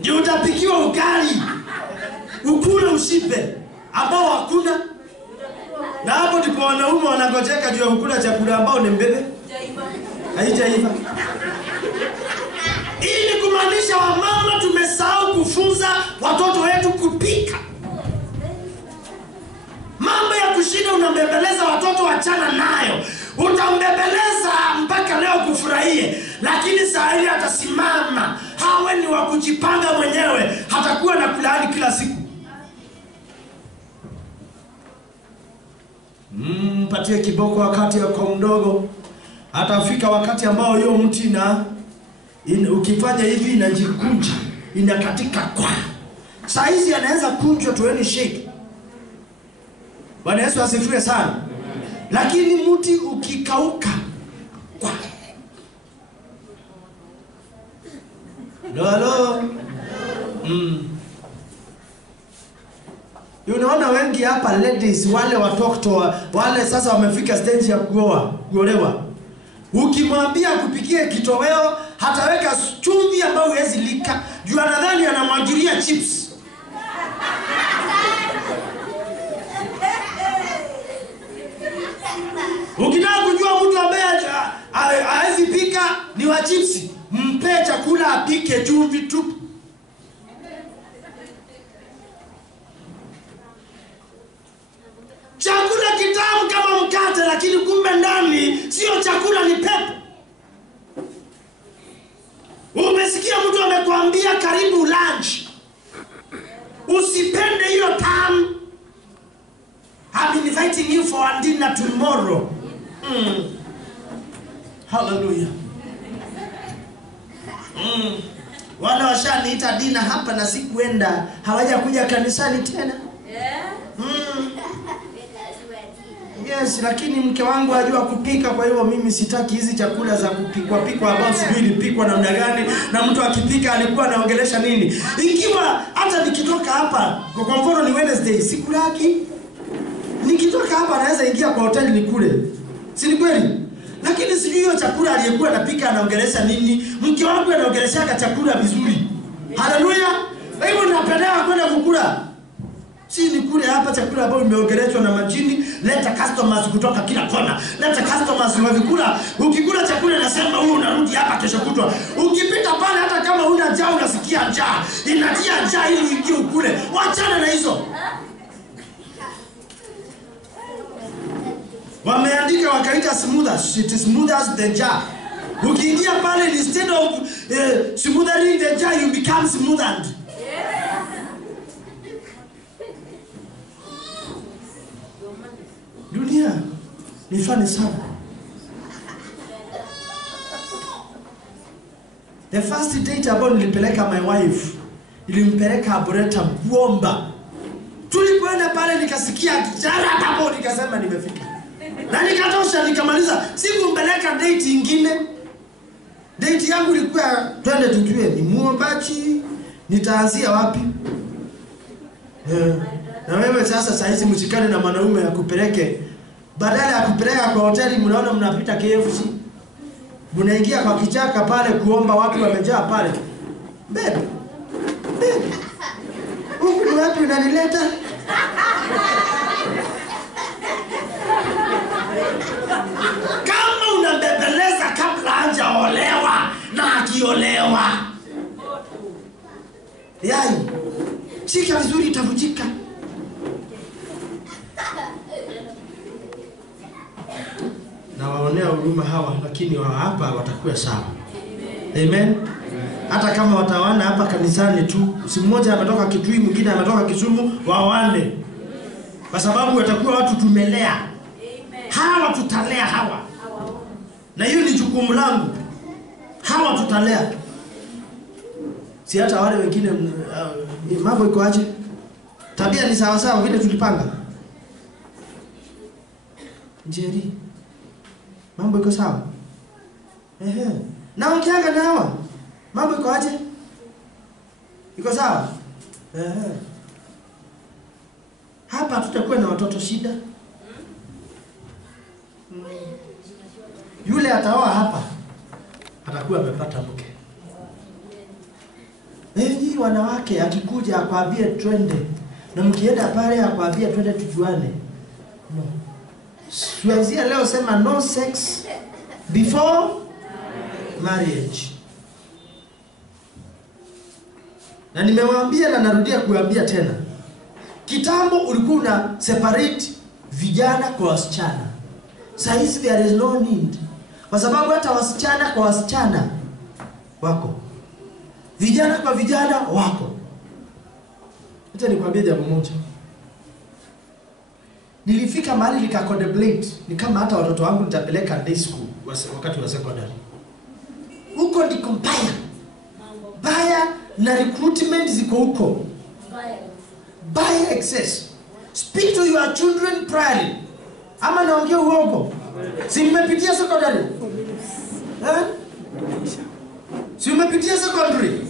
Ndio utapikiwa ugali. Ukule ushibe ambao hakuna. Na hapo ndipo wanaume wanagojeka juu ya kukula chakula ambao ni mbele. Haijaiva. Hii ni kumaanisha wamama tumesahau kufunza watoto wetu kupika. Mambo ya kushinda unambebeleza watoto wachana nayo. Utambebeleza mpaka leo kufurahie. Lakini saa hili atasimama. Hawe ni wa kujipanga mwenyewe. Hatakuwa na kulaani kila siku. Patie kiboko wakati yako mdogo. Atafika wakati ambao hiyo mti ukifanya hivi inajikunja. Inakatika kwa. Saa hizi anaweza kunjwa to any shape. Bwana Yesu asifiwe sana. Lakini mti ukikauka kwa. Hello. Unaona wengi hapa ladies wale watoto wale sasa wamefika stage ya kuolewa. Ukimwambia kupikia kitoweo hataweka chumvi ambayo huwezi lika. Juu anadhani anamwagilia chips. Ukitaka kujua mtu ambaye hawezi pika ni wa chipsi, mpe chakula apike chumvi tu. Chakula kitamu kama mkate lakini kumbe ndani sio chakula, ni pepo. Umesikia mtu amekwambia karibu lunch. Usipende hiyo tamu. I've been inviting you for a dinner tomorrow. Hallelujah. Wale washaniita dinner hapa na sikuenda, hawaja kuja kanisani tena. Yes, lakini mke wangu ajua kupika, kwa hiyo mimi sitaki hizi chakula za kupikwa ambao sijui ilipikwa namna gani na mtu akipika alikuwa anaongelesha nini. Ikiwa hata nikitoka hapa, kwa mfano ni Wednesday, sikulaki. Nikitoka hapa naweza ingia kwa hoteli nikule. Si ni kweli? Lakini sijui hiyo chakula aliyekuwa anapika anaongelesha nini. Mke wangu anaongelesha chakula vizuri. Haleluya. Kwa hivyo napendea kwenda kukula. Si ni kule hapa chakula ambayo imeongeleshwa na majini. Leta customers kutoka kila kona. Leta customers wavikula. Ukikula chakula nasema wewe unarudi hapa kesho kutwa. Ukipita pale hata kama huna njaa unasikia njaa. Inatia njaa ili uingie ukule. Wachana na hizo. Wameandika wakaita smoothers. It is smoothers the jar. Ukiingia pale instead of smoothering the jar you become smoothed. Dunia ni fani sana. The first date ambayo nilipeleka my wife, nilimpeleka Aboreta kuomba. Tulipoenda pale nikasikia jara hapo nikasema nimefika. Na nikatosha nikamaliza. Sikumpeleka date nyingine. Date yangu ilikuwa twende tujue ni muombaji, nitaanzia wapi? Na wewe sasa hizi mshikane na mwanaume ya kupeleke, badala ya kupeleka kwa hoteli mnaona mnapita KFC. Mnaingia kwa kichaka pale kuomba, watu wamejaa pale. Bebe. Huku ni wapi unanileta? Kama unabebeleza kabla hajaolewa na akiolewa, yai shika vizuri itavujika. Na waonea huruma hawa, lakini wa hapa watakuwa sawa. Amen. Hata kama watawana hapa kanisani tu, si mmoja ametoka Kitui, mwingine ametoka Kisumu, wawane. Kwa sababu watakuwa watu tumelea. Hawa tutalea hawa. Na hiyo ni jukumu langu. Hawa tutalea. Si hata wale wengine mambo iko aje? Tabia ni sawa sawa vile tulipanga. Njeri. Mambo iko sawa? Na ukianga na hawa, mambo iko aje? Iko sawa? Hapa tutakuwa na watoto shida. Yule ataoa hapa atakuwa amepata mke. Wengi wanawake akikuja akwambie twende, na mkienda pale akwambie twende tujuane. No. Tuanzia leo sema no sex before marriage. Na nimewaambia na narudia kuambia tena. Kitambo ulikuwa una separate vijana kwa wasichana. Sasa hizi there is no need. Kwa sababu hata wasichana kwa wasichana wako. Vijana kwa vijana wako. Acha nikwambie jambo moja. Nilifika mahali nikacontemplate, ni kama hata watoto wangu nitapeleka day school wakati wa secondary. Huko ndiko mbaya. Baya na recruitment ziko huko. Baya excess. Speak to your children priorly. Ama naongea uongo? Si mmepitia secondary? Si mmepitia secondary?